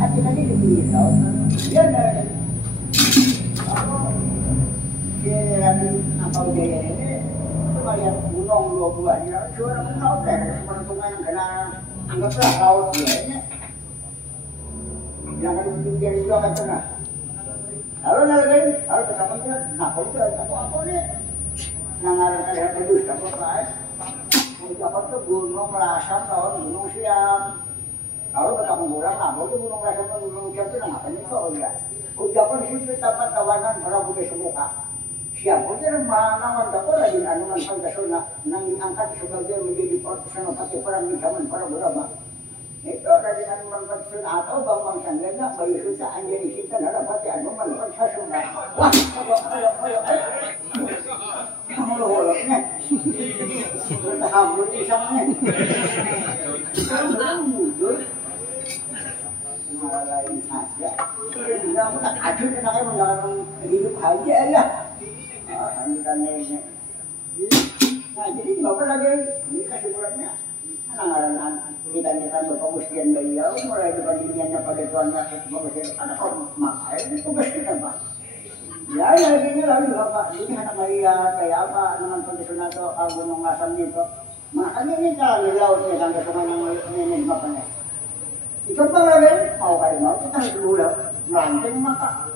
Tadi dipisau. Dia ada. Dia lagi apa udah ini? Kayak gunung dua buahnya. Suara laut deh. Seperti sungai yang kena anggaplah laut dia. Jangan dibikin juga kan tengah. Lalu lagi, kalau ketemu dia, nah kalau dia apa nih? Nangaran kalian pedus apa baik? Ucapan tuh gunung lasam lawan gunung siam. Kalau ketemu orang, nah kalau gunung lasam dan gunung siam itu ngapain itu ya? Ucapan di situ dapat tawanan para budaya semuka. Siapa dia mana wanita lagi anuman Pancasila nang diangkat sebagai menjadi senopati perang di zaman para Brahma. Itu dari anuman Pancasila atau Bambang Sanggana bayu suta anjani sinta narapati anuman Pancasila. Wah, ayo. Holoknya. Kita hambur di sana. Muncul. Lain aja. Sudah tak ada kenapa mengalami hidup aja ya. Nah, jadi Bapak lagi ini kesimpulannya anak-anak kita nyetan Bapak Muslian beliau mulai dibandingkannya pada tuannya Bapak Muslian ada orang makanya tugas kita Pak ya gini lalu Bapak ini anak Maria kayak apa dengan Pancasila atau Gunung Asam gitu makanya ini kalau di laut nih sampai sungai yang ini makanya dicoba lagi mau kayak mau kita harus dulu melanceng maka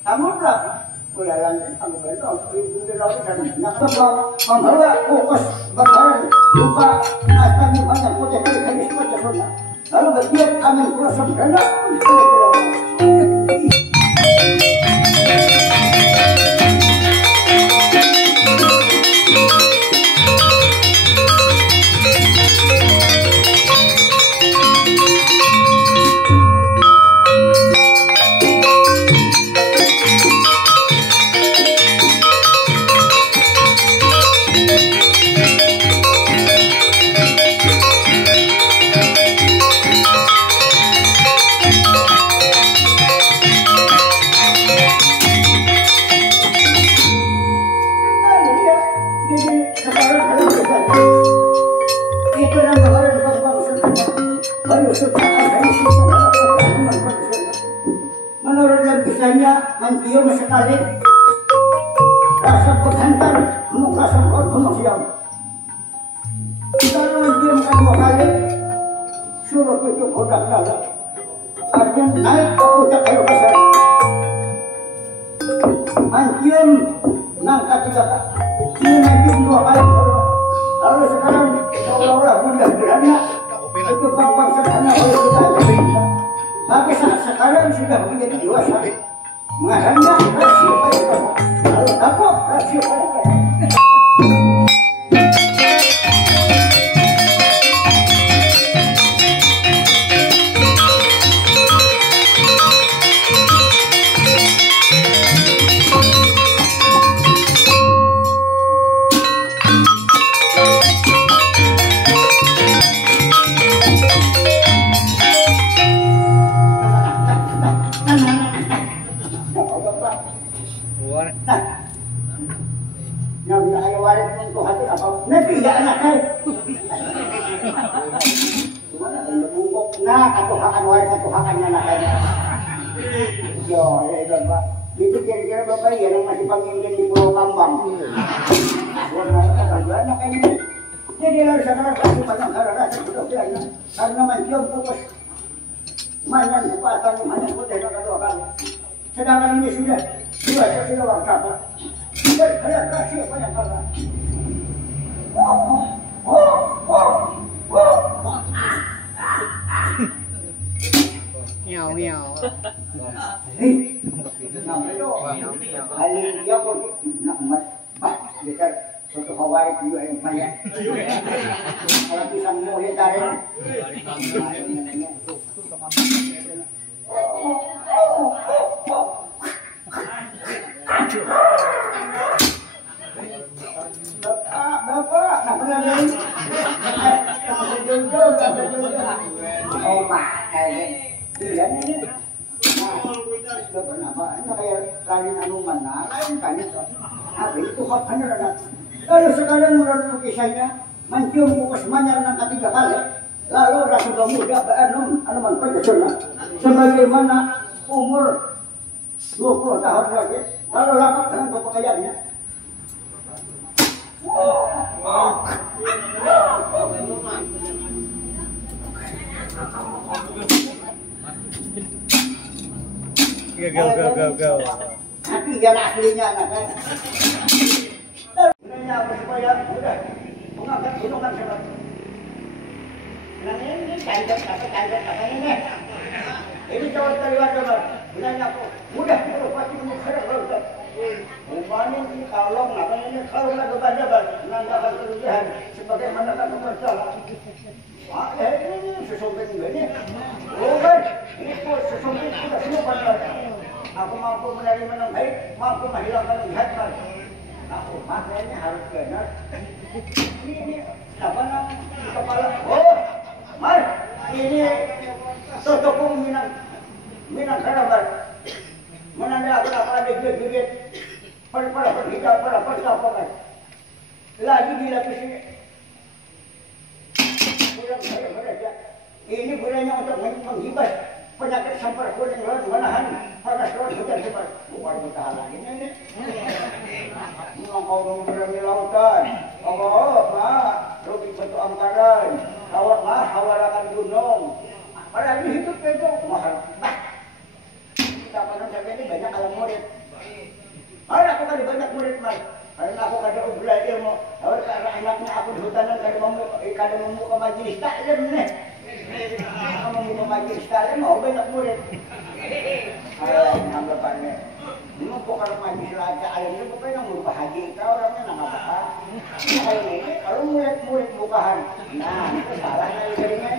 kamu berapa Kulalan sampai bentuk, ibu di laut sana. Nak membawa fokus bakaran lupa nastani banyak putih kali semua tersudah. Lalu berdiat amin kurasa beranda. Menurut kisahnya, Mantium sekali rasa penghantar muka sangkut kemudian. Kalau Mantium kedua kali suruh itu kodak dalam, artinya naik ke puncak kayu besar. Mantium nangkat tiga kali, ini Mantium dua kali. Lalu sekarang seolah-olah bunda bilangnya itu bang sederhana oleh kita cerita. Tapi saat sekarang sudah menjadi dewasa, mengarahnya rasio pada lalu takut rasio pada katuhakan waris katuhakannya nakanya. Yo, ya Pak. Itu kira-kira Bapak ya yang masih panggilan di Pulau Kambang. Banyak ini. Jadi harus sekarang kasih banyak rasa sudah bilangnya. Karena Mantium fokus mainan kekuatan hanya putih dua kali. Sedangkan ini sudah bang siapa? Saya kasih banyak kali. Meow meow. Alin dia pun nak mat, dekat satu Hawaii juga yang banyak. Kalau pisang mulai tarik. Bapak, nak pernah main? Oh, Pak, iya nih. Sudah pernah Pak, ini kayak lain anuman, lain kan itu. Habis itu kok bener. Lalu sekarang menurut kisahnya, Mantium fokus manyar nang ketiga kali. lalu rasa muda anu manfaat sebagaimana umur 20 tahun lagi lalu lama dengan kepekayaannya. Go. Nanti yang aslinya anak kan. Gunanya apa supaya mudah mengangkat gunungan sebab. Nah ini kanjeng apa ini? Ini cowok terlibat coba. Gunanya apa? Mudah pasti mengusir kalau. Umpamanya ini kalau apa ini kalau nggak kebaca menanggapan kerugian sebagaimana tak bersalah. Ini sesumpit ini. Bukan, ini sesumpit sudah semua pada. Aku mampu menerima yang baik, mampu menghilangkan yang jahat. Aku maknanya harus benar. Ini apa namanya kepala? Oh, Mar, ini totokung minang karabar. Menanda apa ada gigit, para kan. Lagi dilapisi. Ini gunanya untuk menghibas penyakit sampar kuning laut menahan panas laut hujan sebar. Bukan bertahan lagi ini. Mengkau berani lautan. Rugi batu angkaran. Hawarakan gunung. Padahal hidup itu mahal. Kita pernah sampai ini banyak alam murid. Aku kan banyak murid mas. Karena aku kada belajar ilmu. Karena anaknya aku di hutanan kada membuka majelis taklim nih. Kalau membuka majelis taklim mau banyak murid. Anggapannya. Ini bukan majelis raja alim itu pokoknya yang berupa haji. Kita orangnya nggak apa-apa. Kalau murid bukahan. Nah itu salahnya jadinya.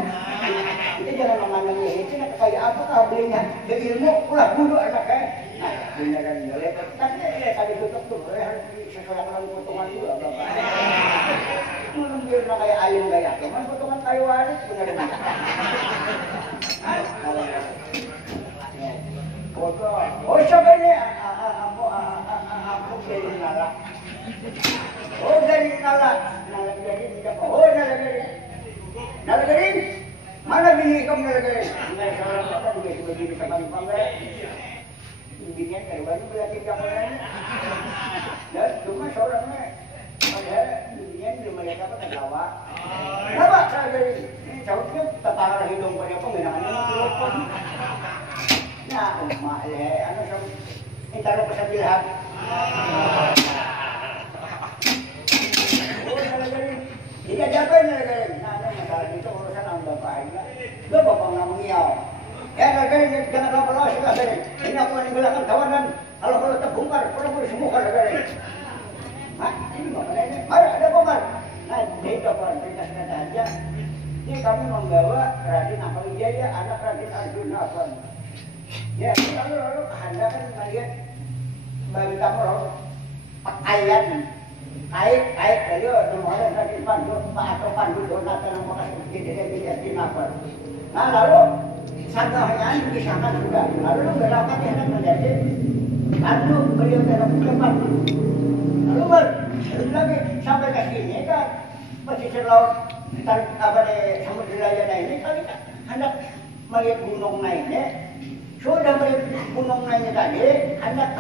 Kita jangan memandangnya itu kayak apa belinya. Dari ilmu ulah dulu anaknya. Nah beneran jelek. Tapi tadi tutup tuh harus sesuaikan potongan dulu apa-apa. Mungkin kayak alim kayak cuman potongan kayu waris bener-bener. Oh siapa ini? Aku dari Nala. Oh dari Nala. Nala dari tidak. Oh Nala dari. Nala dari. Mana bini kamu Nala dari? Nggak salah kata juga sudah bini sama pamer. Binian dari mana berarti kamu ini? Dan cuma seorangnya. Padahal binian belum melihat apa terlawa. Kenapa saya dari? Ini sautnya tetangga hidung pada pengenangannya telepon. Nah, umat ano sa intaro pa sa bilhag. Oh, nalagarin. Di ka dapat nalagarin. Masalah dito urusan ang babae na. Lo ba pang nangiyaw? Kaya nalagarin, jangan ka pala siya nalagarin. Hindi ako nanigalakan tawanan. Kalau terbongkar, pernah boleh semua nalagarin. Hah? Ini ba pala ini? Mari, ada apa, Mar? Nah, dito po, perintah na aja. Ini kami membawa Raden Apawijaya, anak Raden Arjuna Afan. Ya, lalu Anda kan melihat bagi kamu pakaian kait dari nomornya tadi pandu atau pandu donat yang bekas di nafas. Nah lalu sanggahnya dipisahkan sudah. Lalu berlakukan yang menjadi pandu beliau dalam depan. Lalu lagi sampai ke sini kan pesisir laut apa deh samudera ini kali hendak melihat gunung naiknya. Sudah melihat gunung naiknya tadi, hendak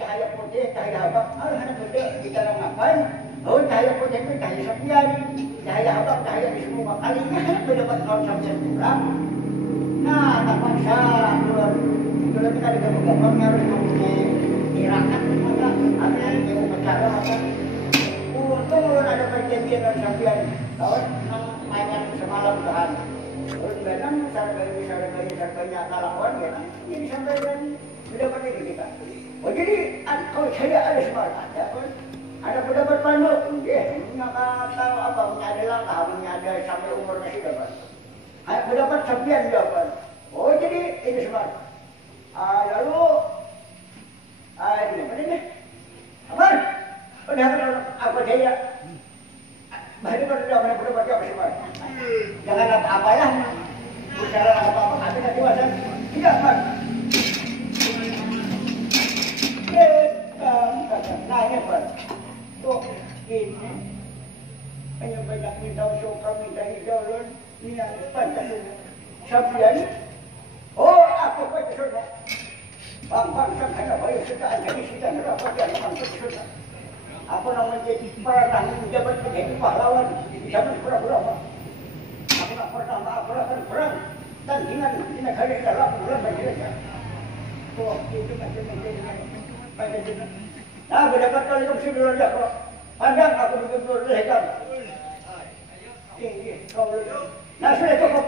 cahaya putih, cahaya apa? Hendak gede di dalam ngapain? Oh cahaya putih itu cahaya sepian, cahaya apa? Cahaya di semua kalinya hendak mendapat kaum sepian pulang. Nah, terpaksa keluar. Itu kita digabung-gabung harus mempunyai gerakan maka ada yang upacara maka untung ulun ada perjanjian dengan sepian. Tahun mainan semalam Tuhan. Terus benar sarganya kalakuan ya, jadi sampai dan mendapat ini kita. Oh jadi kalau saya ada semangat ada pun ada pendapat pandu, nggak tahu apa ada langkah, ada sampai umur masih dapat. Ada pendapat sepian dapat. Oh jadi ini semangat. Lalu ini apa ini? Apa? Udah apa dia? Bahkan kalau tidak pendapat apa semangat? Jangan apa-apa lah. Bicara apa-apa, tapi nanti wajan tidak kan? Nah ini Pak, tuh ini hanya banyak minta suka, minta hidauan, Niang Pancasila. Sabihan, oh aku Pancasila. Bang sana bayu setaan jadi kita neraka dia memang Pancasila. Apa namanya jadi pernah menjabat menjadi pahlawan di zaman perang. Aku tak pernah melakukan perang dan dengan negara dalam bulan Pancasila. Oh itu macam Pancasila. Nah berdapat kali kamu sudah lihat kok. Pandang aku betul-betul lekan. Tinggi kau nah sudah cukup.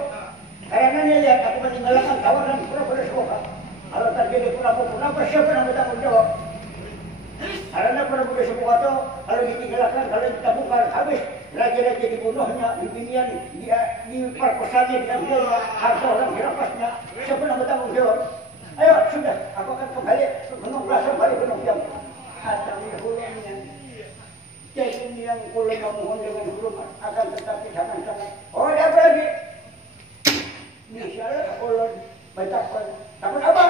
Karena ini lihat aku meninggalkan tawaran pura-pura sekolah. Kalau terjadi pura-pura siapa yang bertanggung jawab? Karena pura-pura sekolah itu kalau ditinggalkan, kalau ditemukan habis raja-raja dibunuhnya, dibinian, dia diperkosanya, diambil harta orang dirapasnya. Siapa yang bertanggung jawab? Ayo sudah, aku akan kembali ke Gunung Lasem, balik Gunung Jam. Atau hulungnya. Jadi yang boleh memohon dengan huruf akan tetapi jangan-jangan. Oh ada apa lagi? Misalnya kalau baca takut apa?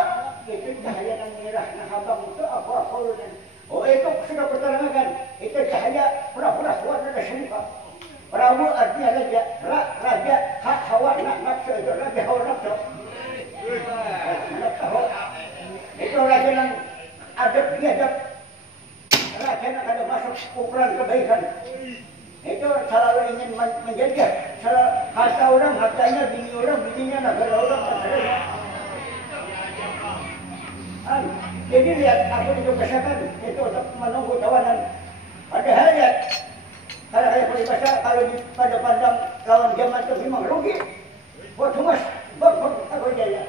Itu cahaya yang merah, nah abang itu apa? Oh itu sudah berterangkan. Itu cahaya pura-pura kuat dari semuka. Prabu artinya raja hak hawa nafsu itu raja hawa nafsu. Itu raja yang adab biadab. Raja yang ada masuk ukuran kebaikan. Itu selalu ingin menjaga harta orang, hartanya, bini orang, bininya, negara orang, negaranya. Jadi lihat, aku ditugaskan itu untuk menunggu tawanan. Padahal lihat, kalau saya peribahasa, kalau pada pandang lawan zaman itu memang rugi. Buat humas, bangkut, aku jaya.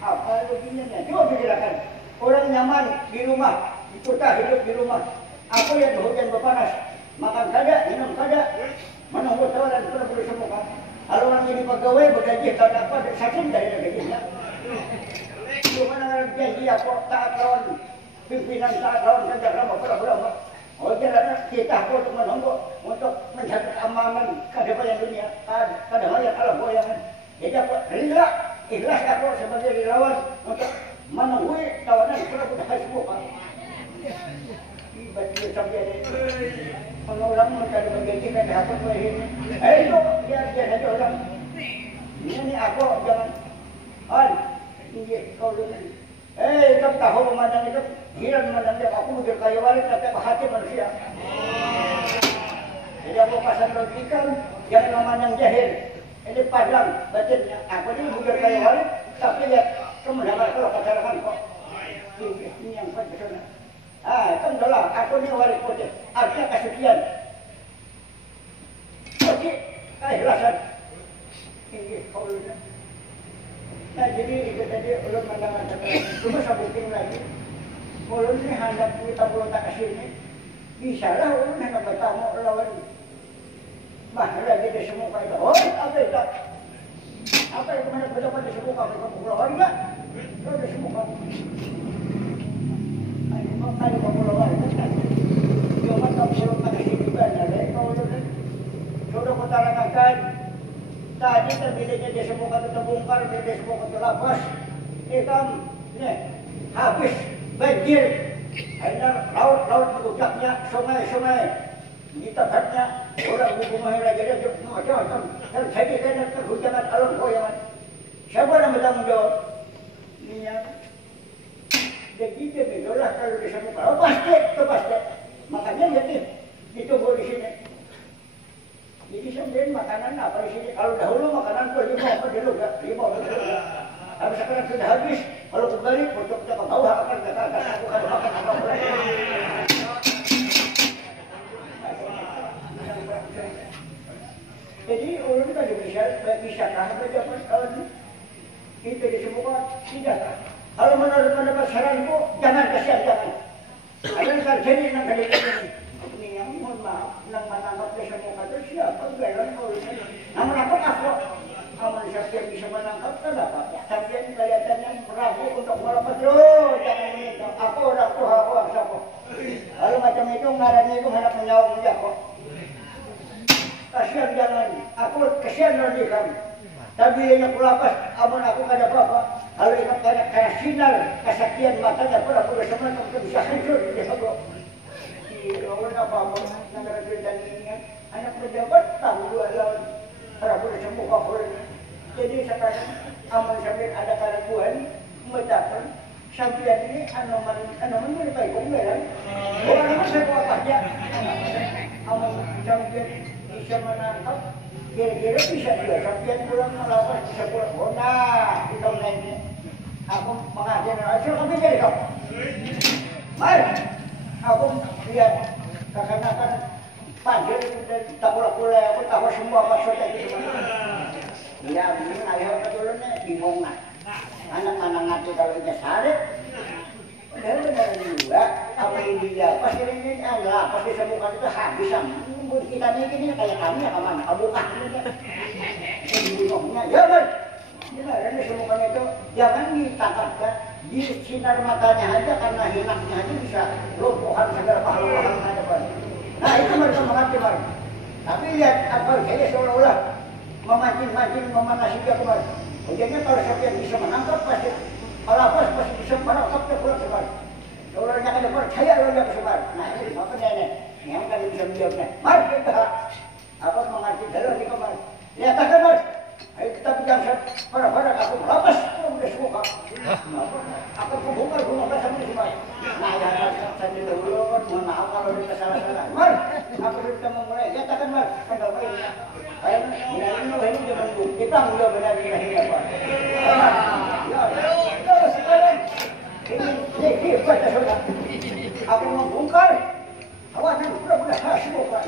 Apa ruginya? Coba pikirkan. Orang nyaman di rumah, kita hidup di rumah. Aku yang hujan berpanas, makan kada, minum kada, menunggu tawaran pura-pura semuka. Kalau orang jadi pegawai bergaji tak dapat sakit dari gajinya. Cuma orang janji aku taat lawan pimpinan, taat lawan kerja lama pura-pura. Oh jalan kita aku untuk menunggu untuk menjaga keamanan kedepan dunia, kedepan alam goyangan. Jadi aku rela, ikhlas aku sebagai relawan untuk menunggu tawaran pura-pura semuka. Betul sampai orang mencari bergaji kan dapat lagi. Itu dia ada orang. Ini aku jangan. Ini kau dulu. Kamu tahu memandang itu, kira memandang dia aku udah kaya waris tapi hati manusia. Jadi aku pasang logika jangan memandang jahil. Ini padang batinnya. Aku ini udah kaya waris tapi lihat kemenangan kalau katakan kok. Ini yang penting. Kan adalah aku ni waris putih. Artinya kesucian. Putih, keikhlasan. Ini kaulnya. Nah jadi itu tadi ulun mandang-mandang. Cuma sabutin lagi. Ulun ni hendak kita pulang tak kasih ni. Bisalah ulun hendak bertamu lawan. Mana lagi di semua itu. Oh apa itu? Apa yang mana berdapat di semua kamu pulang enggak? Kalau di semua kali pemulauan itu kan cuma kalau pada hidupan ada kalau sudah kutarangkan tadi terbilihnya dia semua kata terbongkar dia semua kata lapas ikan nih habis banjir akhirnya laut berujaknya sungai di tempatnya orang hubungan raja dia macam-macam dan saya kira terhujanan alam goyangan siapa yang bertanggung jawab ini yang begitu begolah kalau di sana kalau pasti makanya jadi ditunggu di sini jadi sambil makanan apa di sini kalau dahulu makanan tuh lima tapi sekarang sudah habis kalau kembali untuk kita ke bawah akan kata aku akan makan apa lagi jadi ulun kan bisakah berjabat tahun itu disebutkan tidak. Kalau menurut saranku, jangan kasihan, jangan. Ada terjadi yang kali ini yang mohon maaf, yang menangkap dia semua kata siapa galan urusan. Namun aku, amal siapa yang bisa menangkap kenapa? Sampai kelihatannya ragu untuk melepas. Jangan meminta. Aku orang Tuhan, aku siapa? Kalau macam itu ngarangnya itu hendak menyawang menjako. Kasihan jangan. Aku kasihan lagi kamu. Tapi yang kulapas, amun aku kada apa-apa. Kalau ingat karena sinar kesaktian matanya pura-pura sama untuk bisa hancur dia sebab di lawan apa-apa negara kerajaan ini anak pejabat tahu dua lawan Prabu sembuh kabur. Jadi sekarang aman sambil ada keraguan mendapat sampai ini anoman baik kumbelan. Orang apa saya buat aja. Aman sampai bisa menangkap. Kira-kira bisa juga sampai pulang melawan bisa pulang. Oh nah, kita mulai aku mengajar hasil kami jadi kau. Mari, aku lihat seakan-akan panjang itu dan tak pula aku tahu semua maksudnya itu semua. Iya, ini ayah ketulunnya bingung nah. Anak-anak ngaji kalau dia sarit, benar-benar juga. Apa ini dia? Pasti ini adalah pasti semua itu habis sama. Kita ini kayak kami ya kemana? Abu kami ya. Bingungnya, ya kan? Benar, semua itu jangan ditangkap kan. Di sinar matanya aja karena hilangnya aja bisa lumpuhan segala pahlawan ada kan. Nah itu mereka mengerti kan. Tapi lihat apa kayaknya seolah-olah memancing memanasi dia kemarin. Jadi kalau siapa yang bisa menangkap pasti kalau pasti bisa menangkap dia pulang sebar. Kalau dia ada percaya kalau dia sebar. Nah ini apa nenek yang kan bisa menjawabnya. Mari kita apa mengerti dalam di kemarin. Lihat akan mas. Ayo kita bilang para aku lepas udah semua. Aku bongkar sama semua. Nah ya saya dulu mohon maaf kalau kita salah-salah. Mari aku sudah memulai. Lihat akan mas. Sampai baik. Ayo ini jangan kita udah benar ini apa. Ya sekarang ini pada saudara. Aku membongkar. Awas udah semua.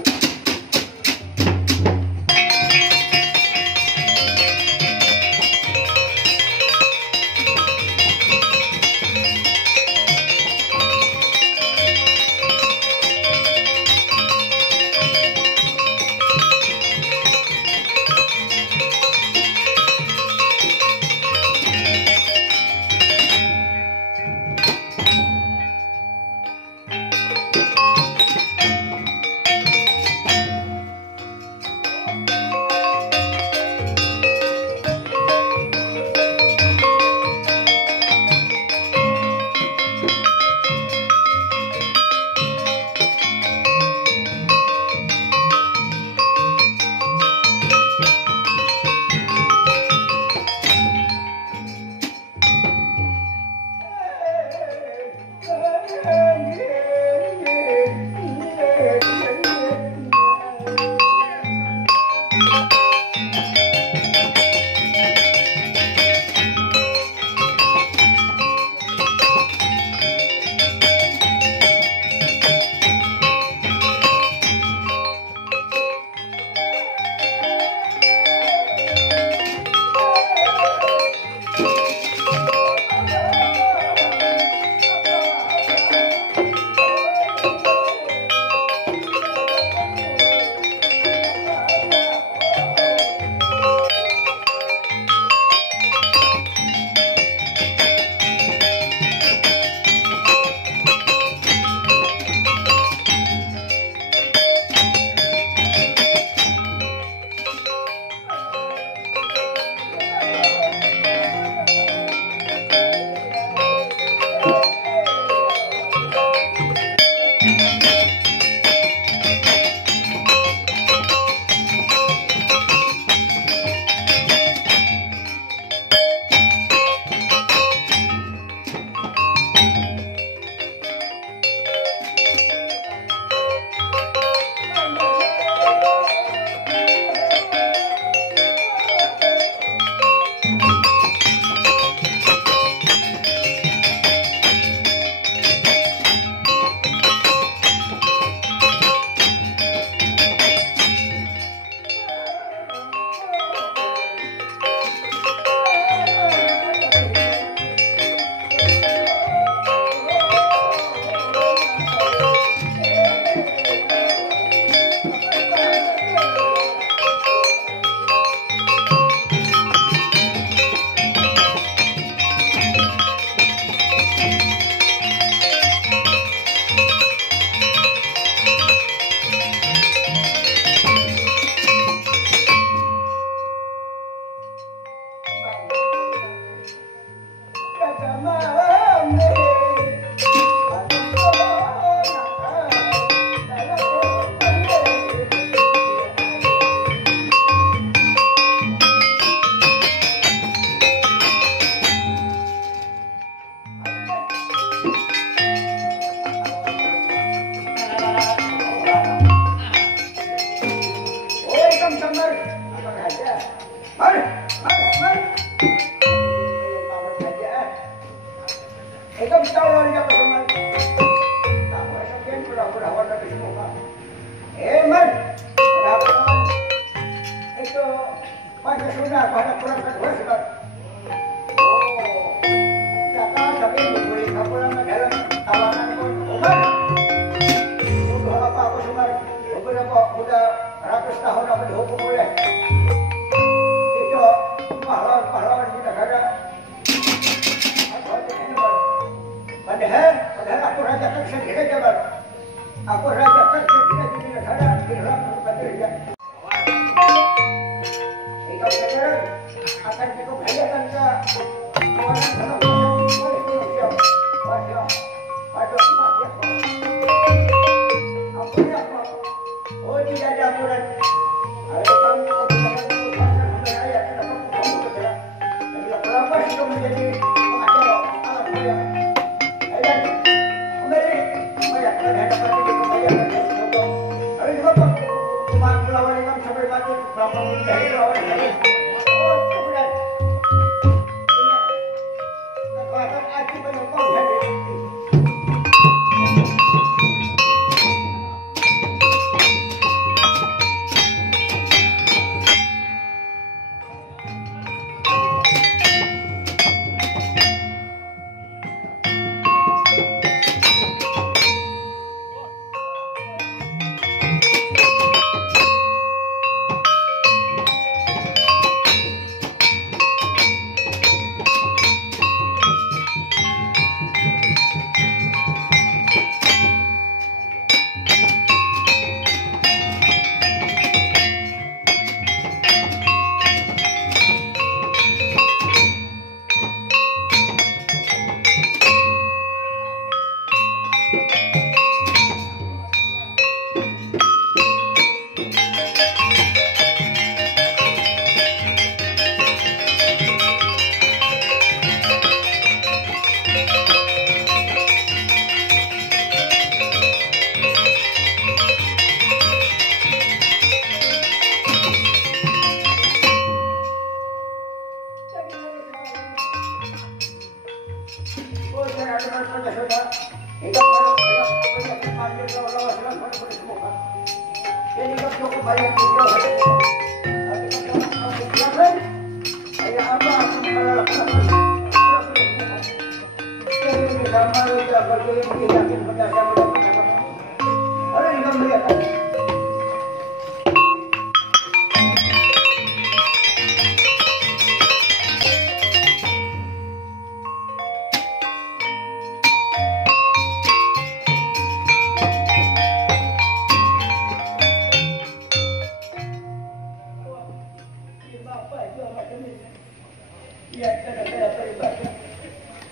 Ikaw tawon niya pa naman. Tapos sabihin ko lang purawan na kasi mo ka. Man! Dapat naman. Ito, pagkasuna, paano kurang kadwa siya. Saka sabihin mo, kulit ka po lang naghalang tawanan ko. Man! Buha pa ako sumar. Huwag na po, buda, ratos tahon na malihupong ulit. Ito, pahlawan kita kada. Padahal aku raja kan sendiri aja bang. Aku raja kan sendiri di negara Iraq berbeda. Jika sekarang akan cukup hayakan ke kawanan kalau boleh siap. Waduh, waduh, waduh. Ampun apa? Oh tidak ada ampunan. Ada kamu ayat kenapa kamu bergerak? Jadi kenapa itu menjadi pengajar alam yang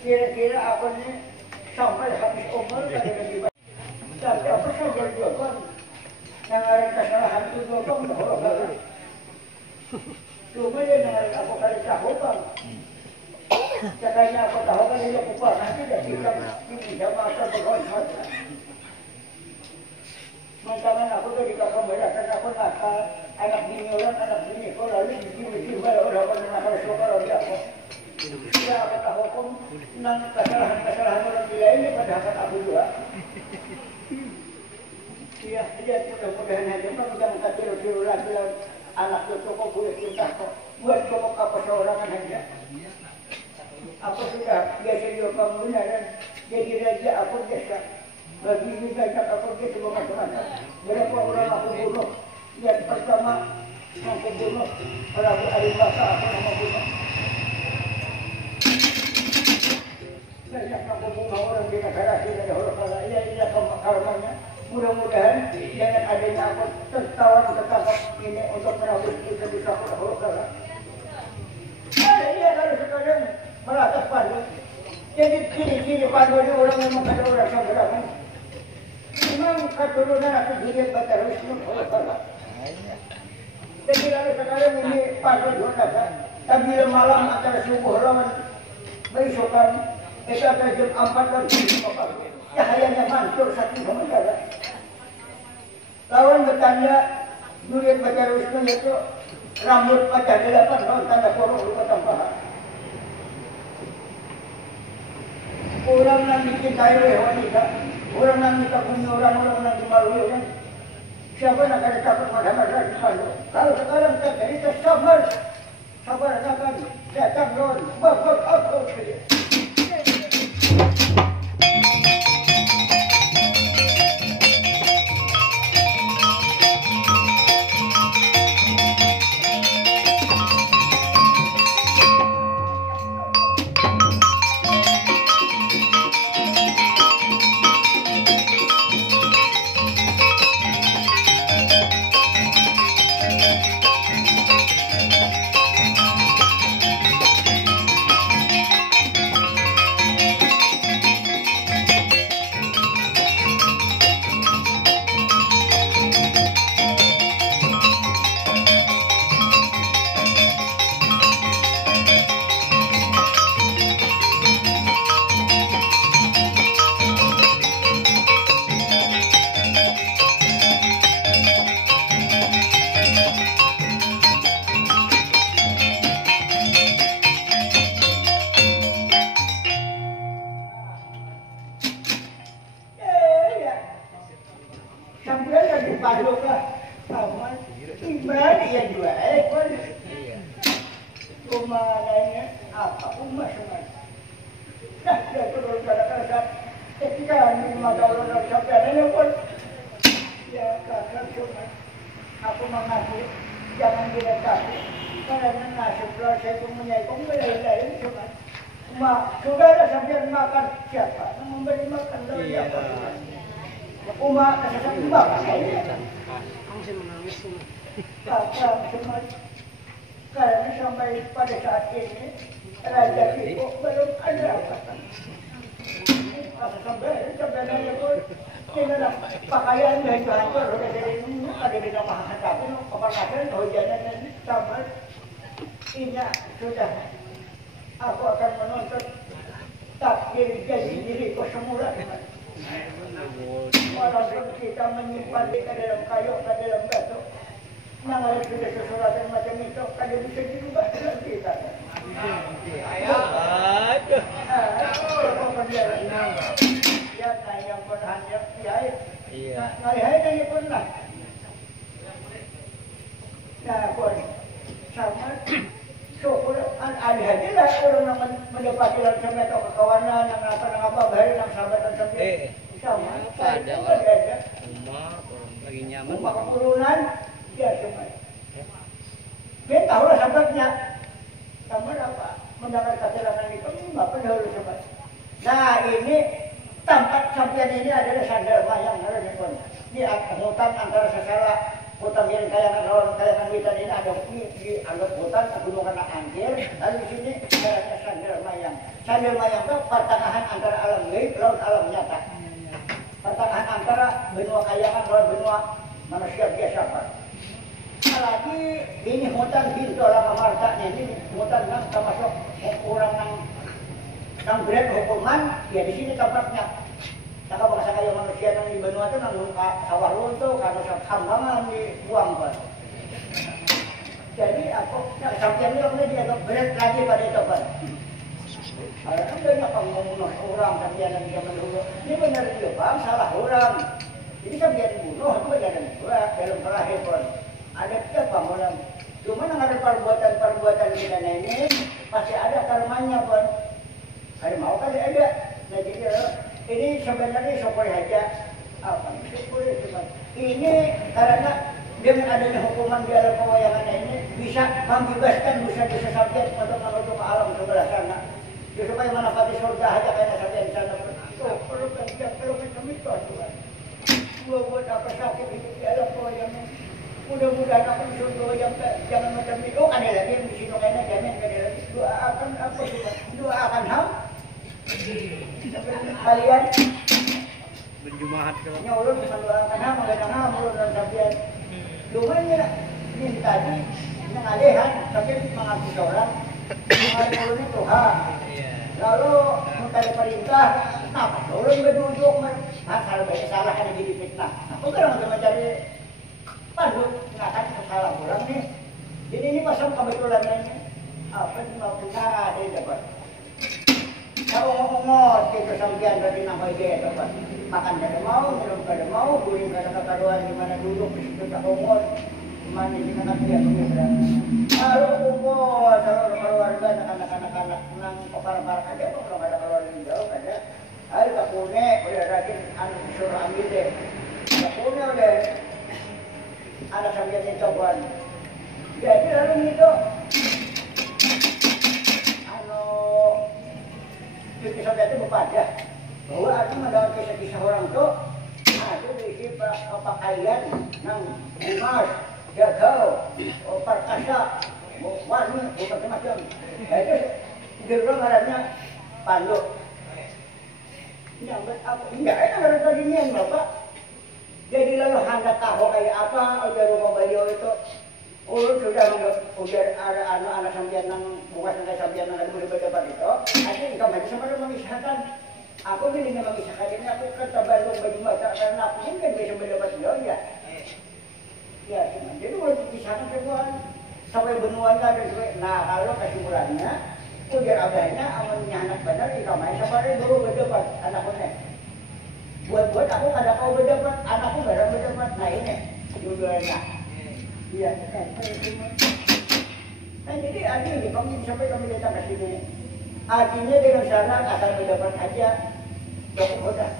kira-kira aku ini sampai habis umur pada kejibat. Tapi apa saja jualan yang ada kesalahan itu jualan bahwa kalau cuma dia dengan aku kali tahu bang. Katanya aku tahu kan dia kupas nanti dah kita ini sama asal berkonsol. Mantangan aku tuh di kakak mereka aku nakal anak bini orang anak bini kau lalu di orang nakal suka orang aku. Ya aku tahu pun nang kesalahan orang gila ini pada hak aku juga. Iya, dia mudah-mudahan aja mudah-mudahan tiru-tiru lagi anak itu kok boleh cinta kok buat kok apa seorang aja. Aku sudah biasa juga kamu dan jadi raja aku biasa. Bagi banyak aku biasa macam-macam. Berapa orang aku bunuh? Yang pertama aku bunuh Prabu Aribasa aku nama bunuh. Banyak aku bunuh orang di negara kita kalau ia karmanya. Mudah-mudahan dengan adanya aku tertawan ketangkap ini untuk menabus kita bisa kalau iya kalau sekarang merata pandu. Jadi ciri-ciri pandu ini orang memang ada orang yang berapa. Memang keturunan aku dilihat baterus kalau jadi kalau sekarang ini pandu juga kan. Tapi malam antara subuh lawan besokan itu akan jam 4 dan 5 cahayanya mantul satu sama negara. Lawan bertanya Durian baca Wisnu itu rambut pada 8 tahun tanda porong lupa tambahan. dicintai oleh wanita. Orang yang minta punya orang yang dimaluin kan. Siapa nak ada takut pada lagi malu. Kalau sekarang terjadi tersabar, sabar akan datang Lord. Bapak aku saja. Karena sampai pada saat ini Raja Kiko belum ada apa-apa. Sampai pun tidak pakaian yang hancur udah dari ini ada di nama hati kepanasan hujanan dan tambah ini sudah aku akan menonton takdir jadi diriku semula. Walaupun kita menyimpan di dalam kayu, ke dalam batu, yang ada sudah sesuatu macam itu, kada bisa dirubah dalam kita. Ayo, ya, yang berhanya, ya, hari pun lah. Nah, pun sama. So, ada aja lah orang mendapati sama atau kekawanan yang apa bahaya yang sahabat dan sampai sama. Ada rumah orang lagi nyaman. Rumah keturunan dia cuma. Dia tahu lah sahabatnya. Sama apa mendengar keterangan itu apa dahulu sahabat. Nah ini tempat sampean ini adalah sandal mayang harus pun. Ini hutan antara sesela hutan yang kayangan lawan kayangan witan ini ada di anggap hutan pegunungan Angkir, lalu di sini ada sandal mayang. Sandal mayang itu pertengahan antara alam gaib lawan alam nyata. Pertengahan antara benua kayangan lawan benua manusia biasa pak. Apalagi ini hutan pintu lama markanya ini hutan yang termasuk orang yang berat hukuman ya di sini tempatnya. Saka bangsa kayo manusia yang di benua itu nang sawah runtuh karena hambangan dibuang kan. Jadi aku sampai ini aku dia berat lagi pada itu kan. Ada banyak pembunuh orang sampai yang zaman dulu. Ini benar juga bang salah orang. Jadi sampai dibunuh itu jangan buat dalam terakhir pun. Ada tiap pembunuh. Cuma yang ada perbuatan kita ini pasti ada karmanya pun. Ada mau kali ada. Nah jadi ini sebenarnya syukur saja apa syukur cuma ini karena dengan adanya hukuman di alam pewayangan ini bisa membebaskan dosa-dosa sampai untuk menuju ke alam sebelah sana supaya menapati surga aja karena sampai di sana perlu macam itu Tuhan buat apa sakit hidup di alam pewayangan mudah-mudahan aku surga yang jangan macam itu ada lagi yang di sini kayaknya jamin ada lagi doakan apa doakan ham kalian berjumaat kalau nyolong mendoakan ham mengenang ham ulun dan sampean lumanya ini tadi mengalihan sampai mengaku sholat mengaku Tuhan lalu mencari perintah kenapa ulun berduduk asal banyak salah ada jadi fitnah aku kan mau mencari pandu nggak kan salah ulang nih jadi ini pasang kebetulan ini apa sih mau kita ada dapat Ngomong itu sampean berarti nama ide itu Pak. Makan kada mau, minum kada mau, guling kada kakaruan di mana duduk di situ tak ngomong. Di mana di kana dia pemirsa. Kalau kumpul sama keluarga anak-anak nang kepala-kepala ada kok kalau ada keluarga jauh ada. Ayo tak punya, udah rajin anu suruh ambil deh. Tak punya udah anak sampean yang cobaan. Jadi lalu itu kisah itu berpada bahwa ada mendapat kisah-kisah orang itu ada diisi pakaian yang emas, jagal, perkasa, warna, macam-macam. Itu di rumah ngarannya Pandu. Nyambut apa? Enggak enak harus beginian Bapak. Jadi lalu Anda tahu kayak apa udah rumah beliau itu. Ulun sudah ada anak sampean nang bukan sampean nang ada berdebat itu. Akhirnya kami sama memisahkan. Aku pilihnya memisahkan ini aku kan Bandung baju mata karena aku mungkin bisa berdebat dia ya. Ya, jadi mulai dipisahkan semua sampai benua ada sampai. Nah kalau kesimpulannya, ujar abahnya amannya anak benar di kamar sampai dulu berdebat anaknya. Buat aku kada kau berdebat, anakku barang berdebat. Nah ini judulnya. Iya, nah jadi artinya kami sampai kami datang ke sini. Artinya dengan sana asal mendapat aja cukup mudah.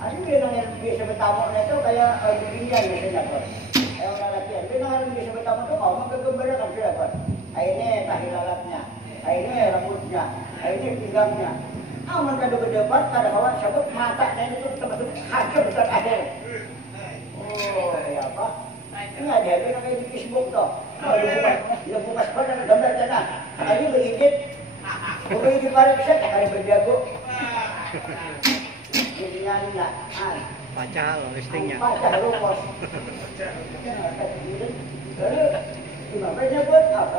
Artinya dengan yang biasa bertamu itu kayak dirinya biasanya kok. Kayak orang latihan. Dengan yang biasa bertamu itu kau menggembirakan sudah kok. Ini tahi lalatnya, ini rambutnya, ini pinggangnya. Aman kada berdebat, kada kawan sebut matanya itu termasuk hasil besar akhir. Oh, ya apa? Ini ada yang kayak di Facebook toh. Kalau buka sekolah gambar sana. Ini berizin. Bukan izin pariksa, kali berjago. Jadi nanya. Baca lo listingnya. Baca rumus. Lalu gimana buat apa?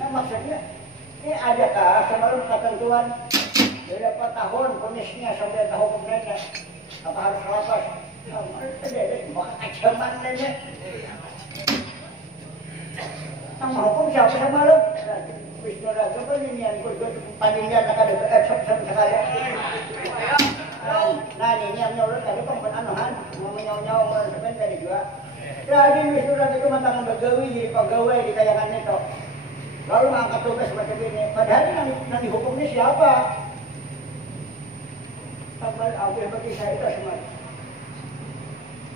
Nah maksudnya ini adakah semalam ketentuan berapa tahun ponisnya sampai tahun kemudian apa harus lapas? Ancaman aja. Nang hukum siapa sama lo? Wisnu Raja kan ini yang gue panjangnya nak ada sekali. Nah ini yang nyolot tadi pembenahan mau menyau-nyau orang sebenarnya tadi juga. Jadi Wisnu Raja itu matang begawi jadi pegawai di kayangan itu. Lalu mengangkat tugas seperti ini. Padahal yang dihukum ini siapa? Sampai apa bagi saya itu semua.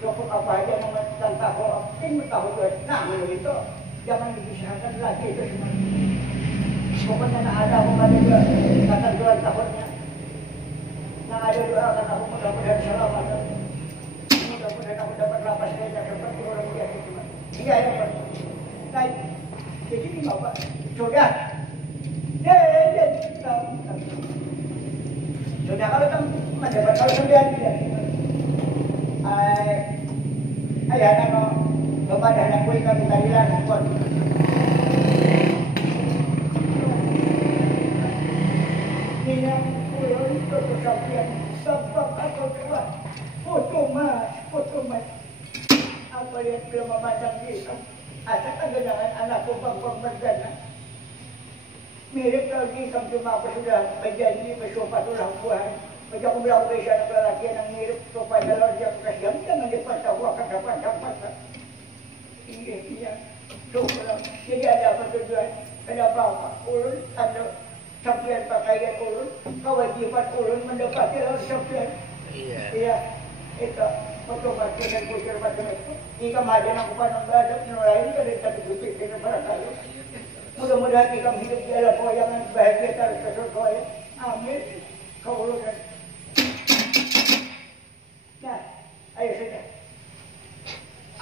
Cukup apa aja tentang tahu, ini tahu nah itu jangan dibicarakan lagi itu semua. Pokoknya nak ada ada juga kata Tuhan tahunnya. Nak ada doa kata aku mudah-mudahan selamat. Mudah-mudahan aku dapat lapas saja seperti orang biasa cuma. Iya ya Pak. Nah, jadi ini Bapak sudah. Sudah kalau kamu mendapat kalau sembilan ayah nano kepada anak kue kami tadilah pun. Ini pulau itu kesaksian sebab aku kuat. Foto mas. Apa yang belum memandang itu? Asal kegenangan anakku bang berdana. Mirip lagi kamu cuma apa sudah berjanji bersumpah tulang Tuhan. Macam aku bilang bersama lelaki yang mirip kepada Lord yang kasihan jangan dipertahu akan dapat. Iya. Jadi ada apa tujuan? Ada apa? Ulun ada sampian pakaian ulun, kewajiban ulun mendapati Lord sampian. Iya. Itu otomatis dan kusir macam itu. Jika mahajan aku panang badak nulain dari satu bukit dengan barangkali. Mudah-mudahan kita hidup di alam yang bahagia terus ke surga ya. Amin. Kau ulun. Nah, ayo sudah.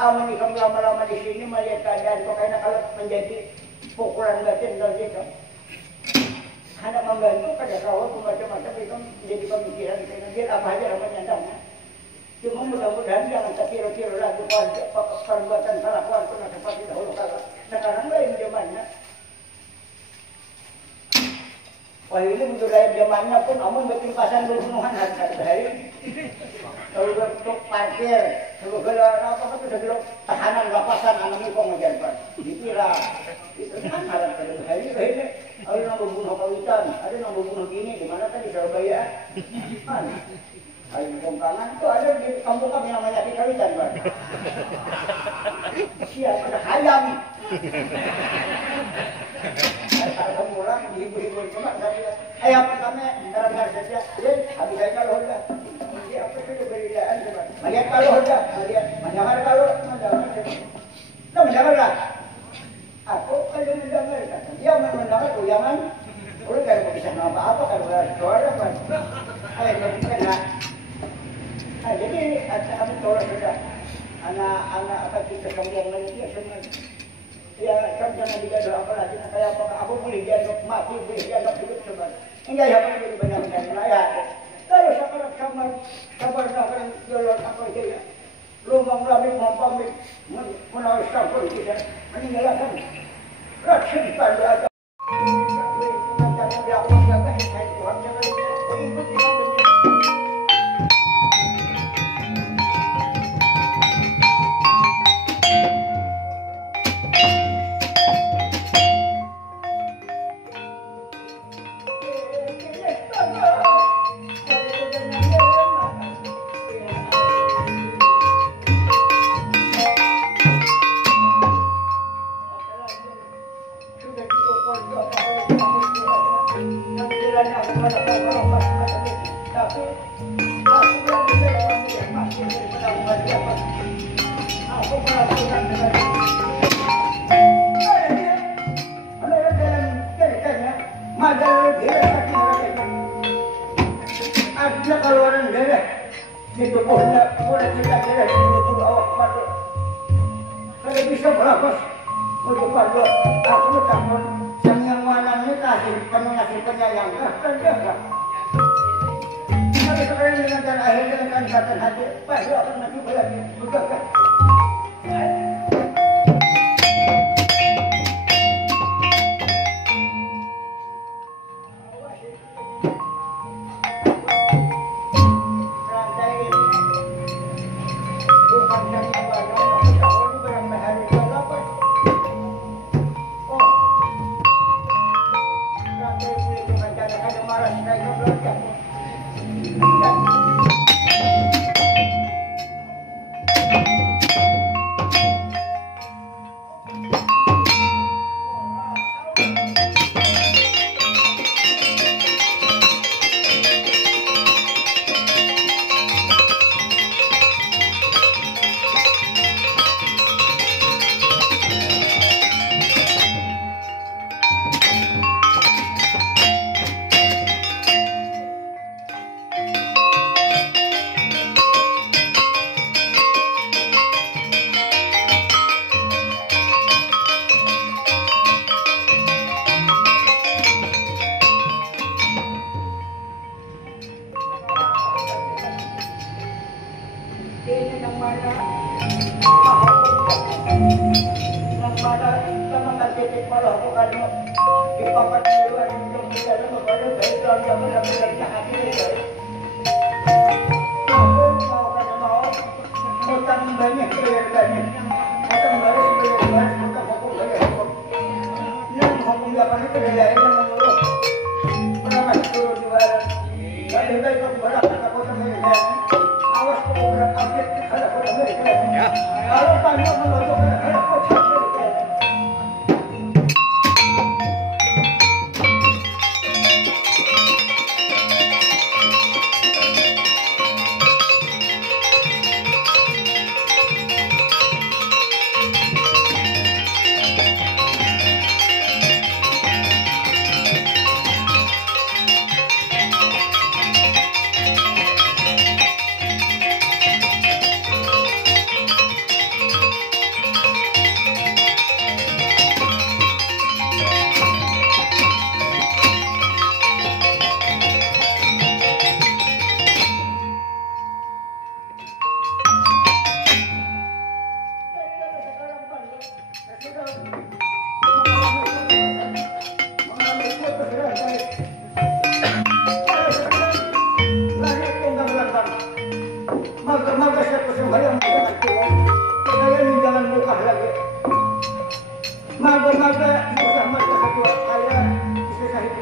Amin kamu lama-lama di sini melihat keadaan kok karena kalau menjadi pukulan batin dari kita. Hanya membantu pada kau macam-macam itu menjadi pemikiran kita. Biar apa aja namanya nyandangnya. Cuma mudah-mudahan jangan tertiru-tiru lagi perbuatan salah kuat seperti dahulu kala. Sekarang lain zamannya. Wah ini untuk daya zamannya pun amun bertimpasan berpenuhan harga dari. Kalau untuk parkir, kalau apa itu sudah tahanan lapasan anak itu mengajarkan. Dikira itu kan harap dari hari ini. Kalau nak membunuh kau hutan, ada yang bunuh gini di mana kan di Surabaya. Mana? Ada di Bongkangan itu ada di kampung kami namanya di Kawitan, Pak. Siapa ada hayam. Kalau murah ibu-ibu cuma saya. Apa kami dalam saja. Habis saya kalau dah. Apa itu berbedaan coba. Melihat kalau dah, melihat mendengar kalau mendengar. Nah, mendengar lah. Aku kalau mendengar kan. Dia mendengar tuh jangan. Udah kan bisa apa-apa kan suara kan. Ayo kita jadi kami tolak sudah. Anak-anak apa kita kemudian dia semua. Ya kan jangan digaduh apa lagi kayak apa aku boleh dianggap mati boleh dianggap hidup coba. Enggak ya apa boleh banyak-banyak ya. Kalau sekarang kabar jualan apa itu ya. Lubang labik mampamik menarik sampul kita meninggalkan. Raksin pada ada.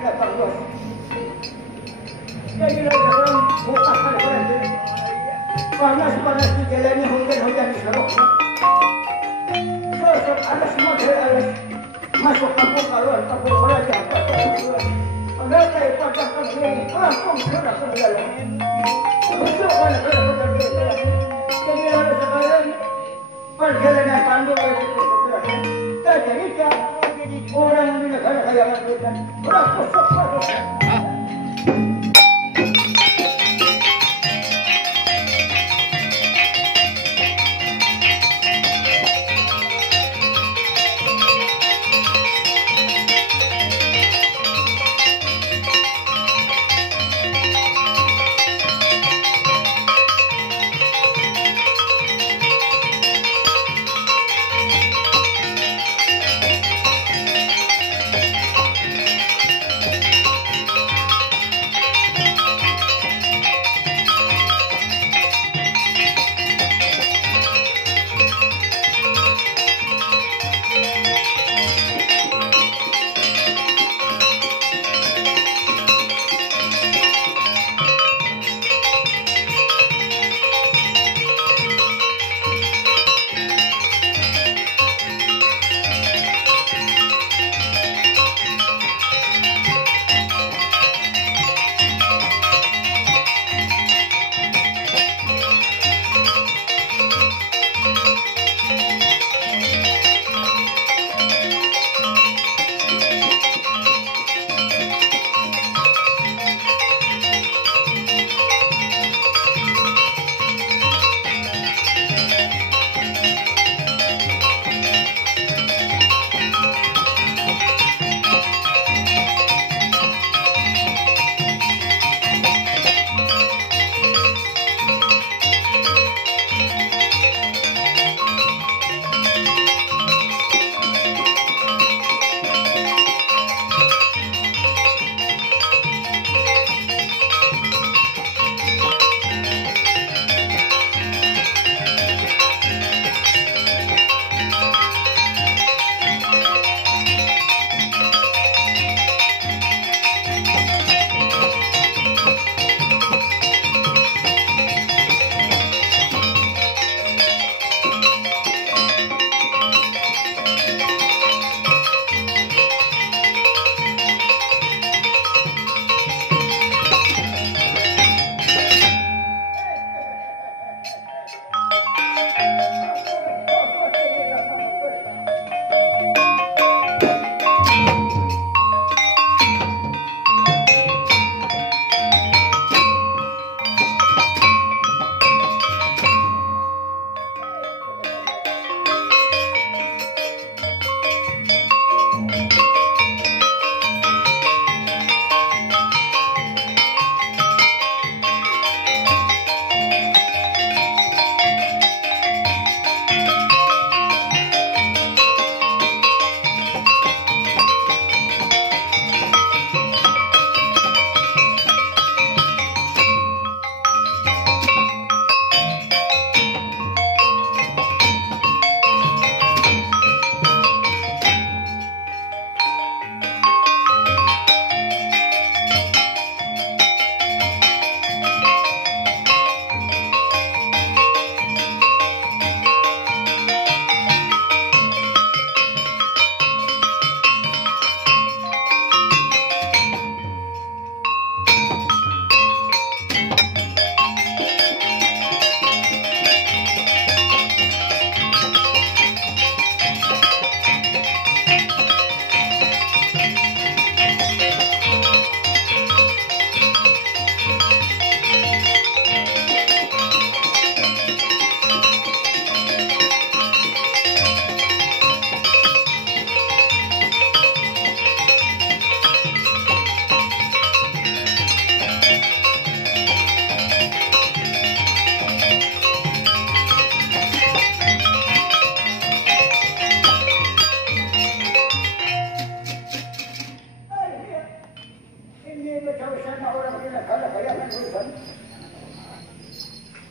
tidak bagus. Jadi orang mutahkan berarti panas di jalannya hujan di saroknya. Sosok ada semua dari alas masuk kampung keluar kampung belajar ada kayak pada begini langsung sudah ke dalam. Untuk mana jadi harus sekalian perjalanan pandu terjadi orang di negara kayangan kita orang kosong.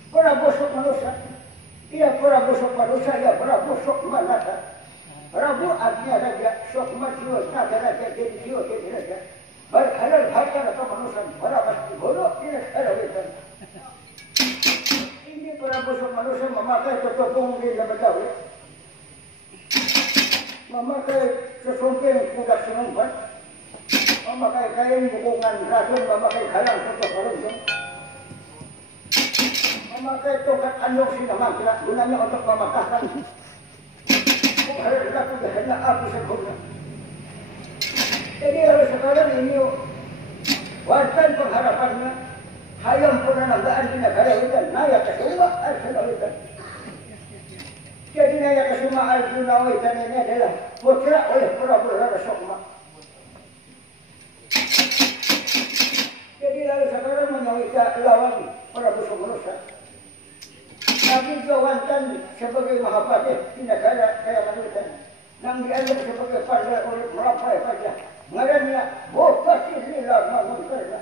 Prabu Sukmanusa, iya Prabu Sukmanusa, ya Prabu Sukmanata. Prabu artinya raja, Sukma jiwa, naga raja, jadi jiwa, jadi raja. sesongkin na bagawi. Memakai sesongkin kuda sinumpan. Memakai kain bukungan racun, memakai halang untuk barungsung. Memakai tongkat andong sinamangkira, gunanya untuk mematahkan. Hari kita punya hanya api sempurna. Jadi lalu sekarang ini wartan pengharapannya hayam penanagaan di negara hutan naya kesuma Arjuna Witan. Jadi naya kesuma Arjuna Witan ini adalah putra oleh Prabu Rara Sukma. Jadi lalu sekarang menyawita lawan Prabu Sukma. Nabi Jawantan sebagai Mahapati di negara Kayangan Witan. Yang dianggap sebagai pada oleh Merapai Pajak. Ngarannya Bupati Lila Mangunkarna.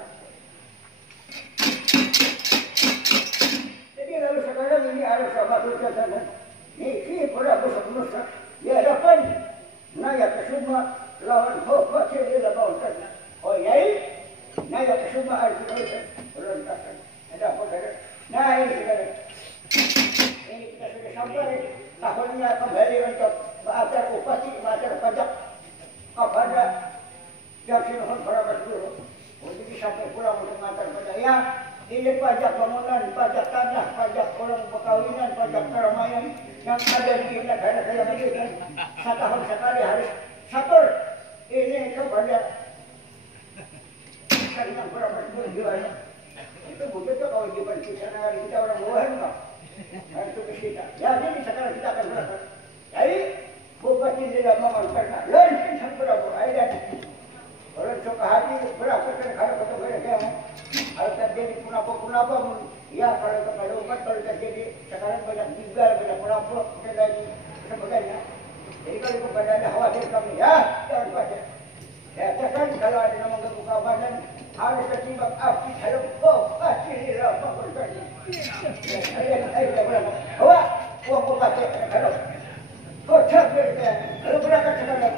Jadi lalu sekarang ini ada sahabat ucapan. Niki Prabu Sukma di hadapan Naya Kesuma lawan Bupati Lila Mangunkarna. Oh yai, Naya Kesuma Arjuna Witan berontakan. Ada apa saudara? Nah ini sekarang. Ini kita sudah sampai tahunnya kembali untuk mengajar upati, mengajar pajak kepada yang sinuhun para guru. Jadi sampai pulang untuk mengajar pajak. Ya, ini pajak bangunan, pajak tanah, pajak orang perkawinan, pajak keramaian yang ada di negara saya ini. Setahun sekali harus satur. Ini kepada saringan para guru jiwanya. Itu begitu kalau dibantu sana kita orang luar enggak. Itu kita. Jadi sekarang kita akan berangkat. Jadi Bupati tidak memanfaatkan. Lain sang Prabu Aidan. Orang suka hati berangkat ke negara betul mereka. Kalau terjadi punapa ya kalau kepada umat kalau terjadi sekarang banyak tinggal, banyak perampok dan lain sebagainya. Jadi kalau kepada ada khawatir kami ya jangan baca. Ya kan kalau ada nama kebuka badan harus ketimbang api dalam Bupati tidak memanfaatkan. Ayo berapa? Awak uang Bupati kalau kocak berita kalau berangkat sekarang.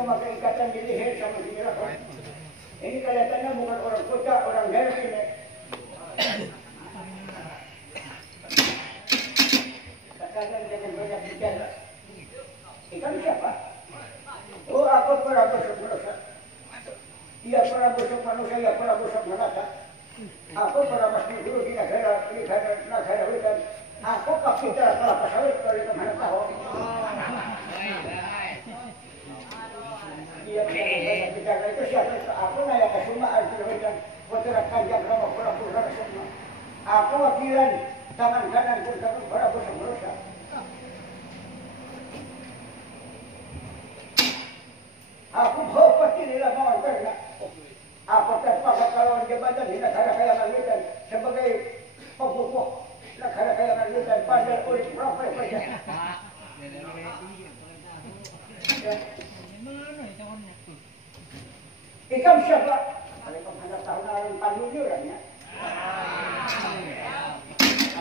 memakai ikatan di leher sama di belakang. Ini kelihatannya bukan orang kota, orang daerah ini. Katakan jangan banyak bicara. Ikan siapa? Oh, aku pernah busuk manusia. Ia pernah busuk manusia, ia pernah busuk manusia. Aku pernah mesti dulu di negara hutan. Aku kapital kelapa sawit kalau kemana tahu. Dia bicara itu siapa? Aku nanya ke semua arti hutan. Potera kanjang sama pura-pura semua. Aku wakilan tangan kanan pun tangan pura busuk manusia. Aku pasti nila mau karena aku terpaksa kalau jabatan di negara kaya Malaysia sebagai pembunuh negara kaya Malaysia pada oleh berapa saja. Ikam siapa? Kalau pada tahun lalu pandunya orangnya.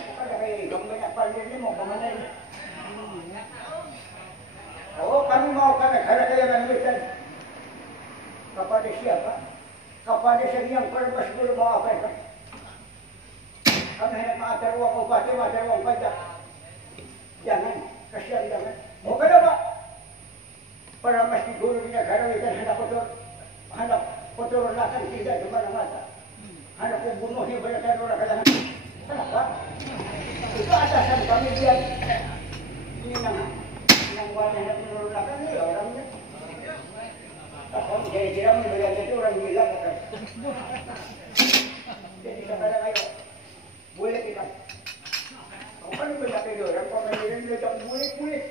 Aku kan kayak ikam banyak pandunya mau kemana ini? Oh, kami mau ke negara kaya Malaysia. Kepada siapa? Kepada yang berbes dulu mau apa itu? Kami hendak mengajar uang upati, mengajar uang pajak. Jangan, kasihan jangan. Oh kenapa? Para mesti dulu di negara kita hendak kotor lakan tidak kemana-mana. Hendak membunuhnya banyak orang kaya. Kenapa? Itu atasan kami dia. Ini yang buat hendak menurut lakan ini orangnya. Kira-kira melihat itu orang gila kan. Jadi kadang ayo boleh kita. Kau kan banyak itu orang pemilihan letak boleh.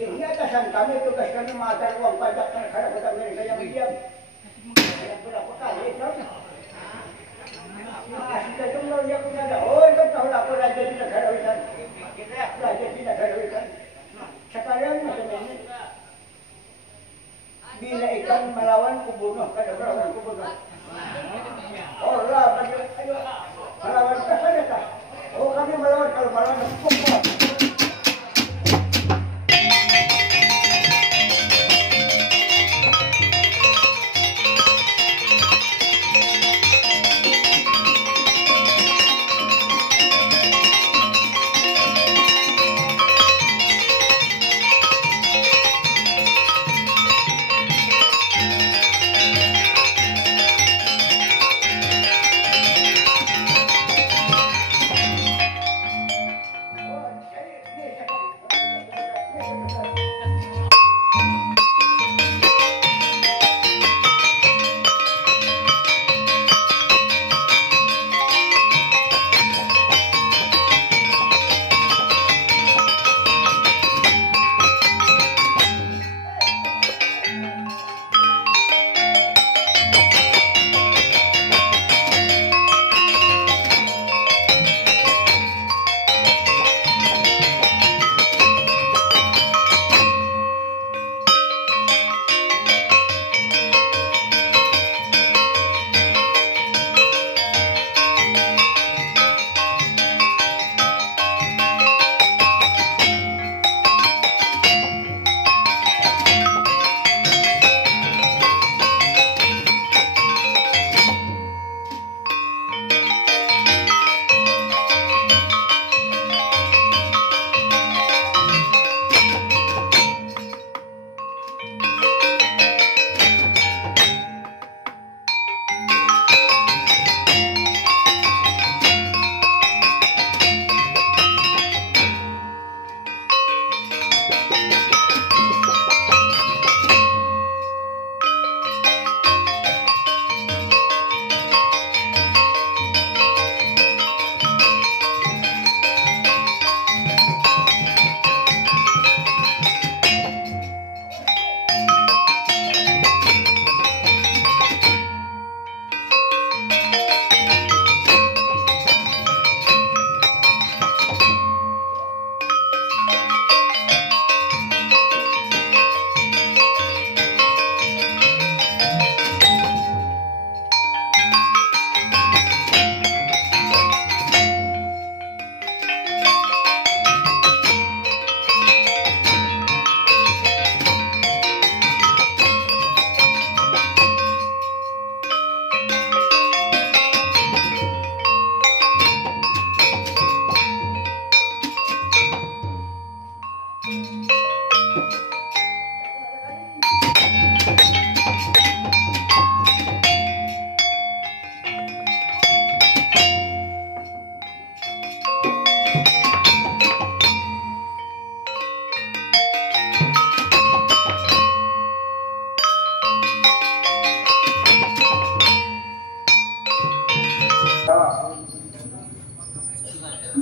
Ini atasan kami tugas kami mengatur uang pajak negara kota Amerika yang diam. Yang berapa kali kan? Kita cuma dia punya ada. Oh itu tahu aku raja di negara Witan. Raja di negara Witan. Sekarang macam ini. Bila ikan melawan kubunuh, kada melawan kubunuh. Oh lah, ayo melawan kita. Oh kami melawan kalau melawan kubunuh.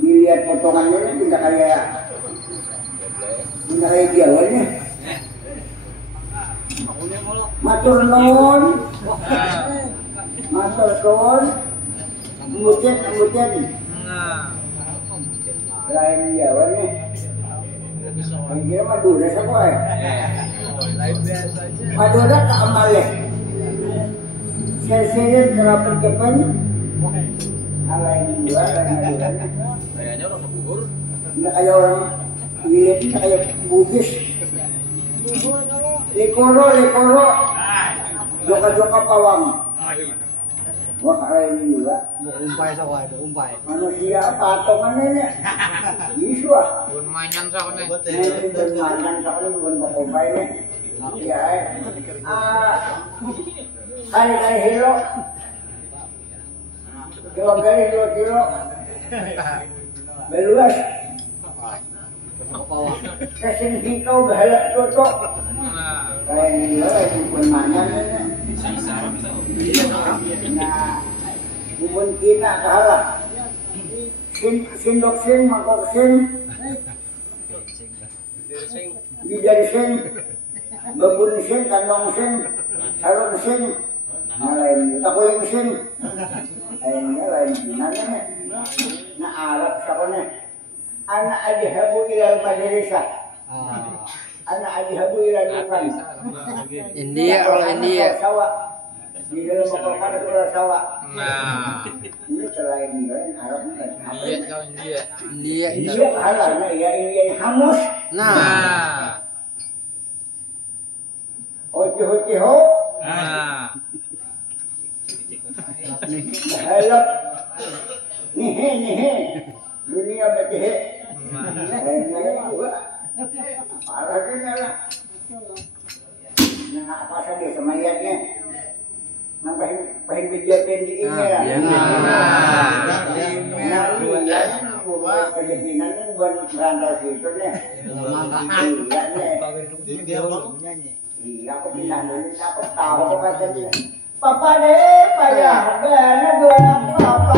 Dilihat potongannya ini tidak kayak jalannya. Matur nuwun, matur suwun, mungkin lain jalannya. Kira Madura siapa ya? Madura tak amal ya. Sesirin kenapa cepat? Alain juga Madura. Kayaknya orang Bogor. Nggak kayak orang Wilayah kita kayak Bugis. Lekoro, joka pawang. Wah kalian juga. Umpai. Manusia patongan ini. Isu ah. Bun manyan sa kone. Bermakan sekali bukan pakai ini. Ya, kali hilo. Kilo. Beluas. Kasing hikaw bahala toto. Kaya nila ay pumangan na. Na bubun kita kahala. Sindok sing, mangkok sing. Bidar sing. Babun sing, kandong sing. Sarong sing. Lain takuling sing. Lain ginanya. Na Arab sa kone. Anak adhabu ilal madrasah. Anak adhabu ilal dukan. India, kalau India. Di dalam makan pulau sawah. Nah, Ini selain Arab India kalau India. India halal ya India hamus. Nah. Hoci ho. Nah. Halal. Nih. Dunia betih. Parah dia lah. Nah, apa saja semayatnya? Pahin bijatin di ini lah. Kejepinan ini bukan berantau situ nih. Iya, aku pindah dulu, aku tahu macam dia. Papa deh, payah, benar benar papa.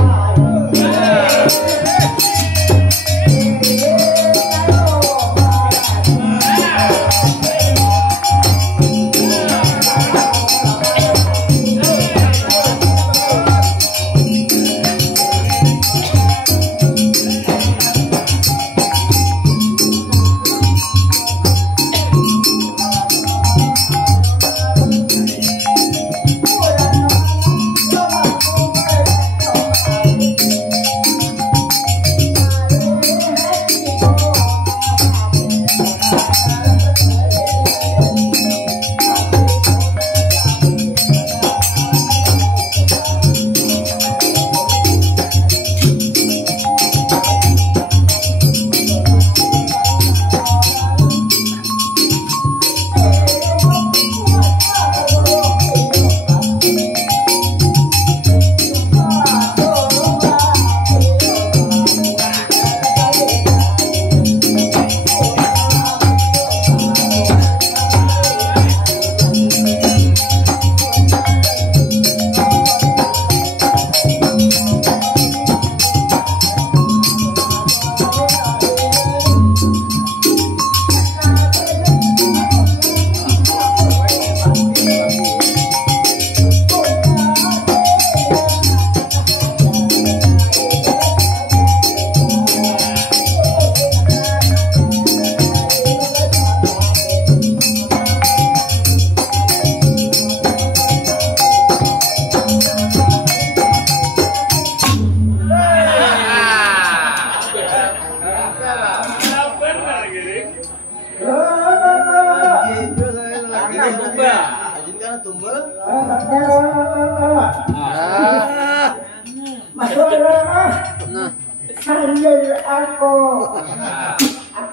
Sandal aku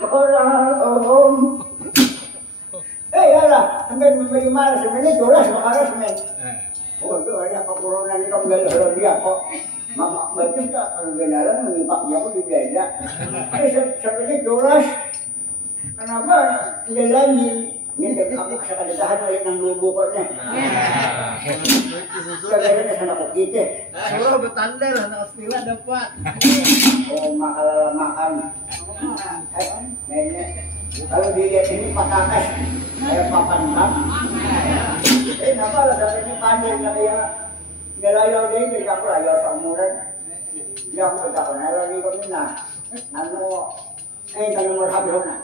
orang ben memberi mal sebenarnya jelas makaras men. Oh, itu ada apa corona ini kamu gak ada dia kok. Mama bagus tak kalau genalan menyimak dia pun di beda. Sebenarnya jelas. Kenapa dia lagi? Ini tapi aku kesana ditahan oleh nang lubu koknya. Kagak kesana kok kita. Suruh bertandar anak Astila dapat. Oh, makan. Kayaknya kalau dilihat ini patakas kayak papan bang. Kenapa lah sampai ini pandai na kaya nilayaw din, hindi ako layaw sa umuran. Hindi ako magkakon, nalagi ko na. Ano, tanong mo sabi ko na.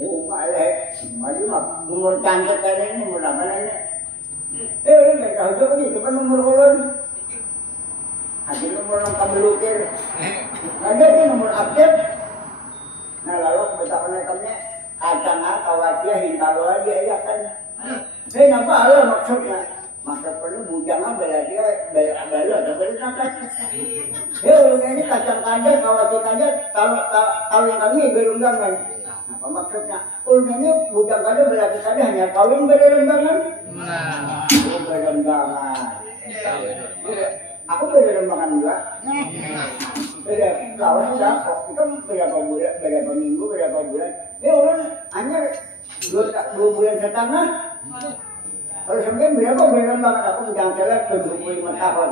Oo, maalay. Mali umurkan ka tayo na, umuraman na niya. Nagkahudyo ko dito pa numurkulon. At yung numur ng kabalukir. Ada din numur update. Nalalok, bata ko na kami. Kacang kawat dia hintalo dia ya kan. Saya nampak lah maksudnya. Maksud perlu bujang bela dia bela kan. Ini kacang kaja kawat kaja kawin kami berundangan. Apa maksudnya? Ini bujang kaja bela kita hanya kawin berundangan. Oh berundangan. Aku berundangan juga. Beda lawan kok kita berapa minggu berapa bulan. Orang hanya 2 bulan setengah. Kalau sampai berapa bulan banget aku jangan salah 75 tahun.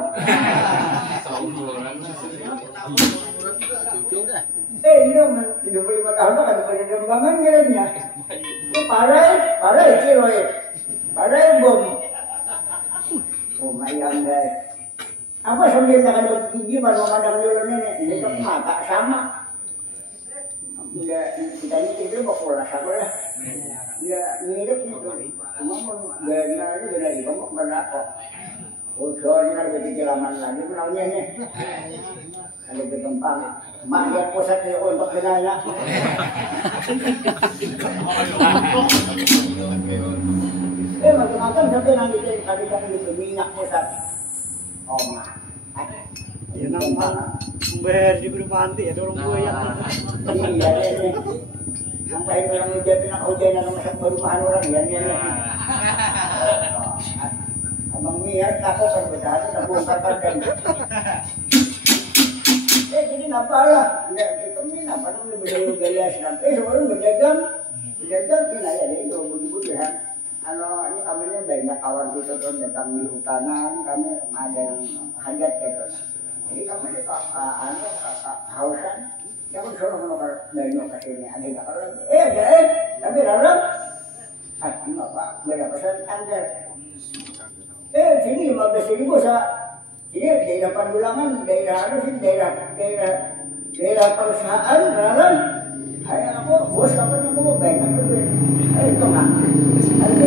Ini 75 tahun kan berkembangan kayaknya. Itu parah itu loh. Parah bom. Oh mayang guys. Apa sambil nak ada gigi baru kadang dulu nenek, ini mata sama. Ya kita ini tidur bakulah sama lah. Ya mirip itu. Cuma benar itu benar itu mau berapa? Oh soalnya ada kejelaman lagi menaunya nih. Ada kegempang. Mak dia pusat dia untuk benanya. Macam-macam sampai nanti tadi itu minyak pusat. Oh mak. Ya nampak bayar di berpanti ya tolong gue ya. Iya deh. Sampai orang menjadi nak hujan nak masak perumahan orang ya ni. Abang ni ya takut perbedaan tak bongkar kan. Jadi napa lah? Itu ni napa tu bela sampai seorang berdagang ini ya itu begitu ya. Kalau ini kami ni banyak kawan kita tu datang di hutanan, kami ada yang hajat gitu. Jadi kami ni hausan, kami suruh menukar banyak ke sini. Ada tak orang? Tapi orang, ini apa? Berapa sen anda? Sini 15.000 sah. Sini daerah Pandulangan, daerah apa sih? Daerah perusahaan, orang. Hai aku bos apa nama banyak tu. Itu nak. Ada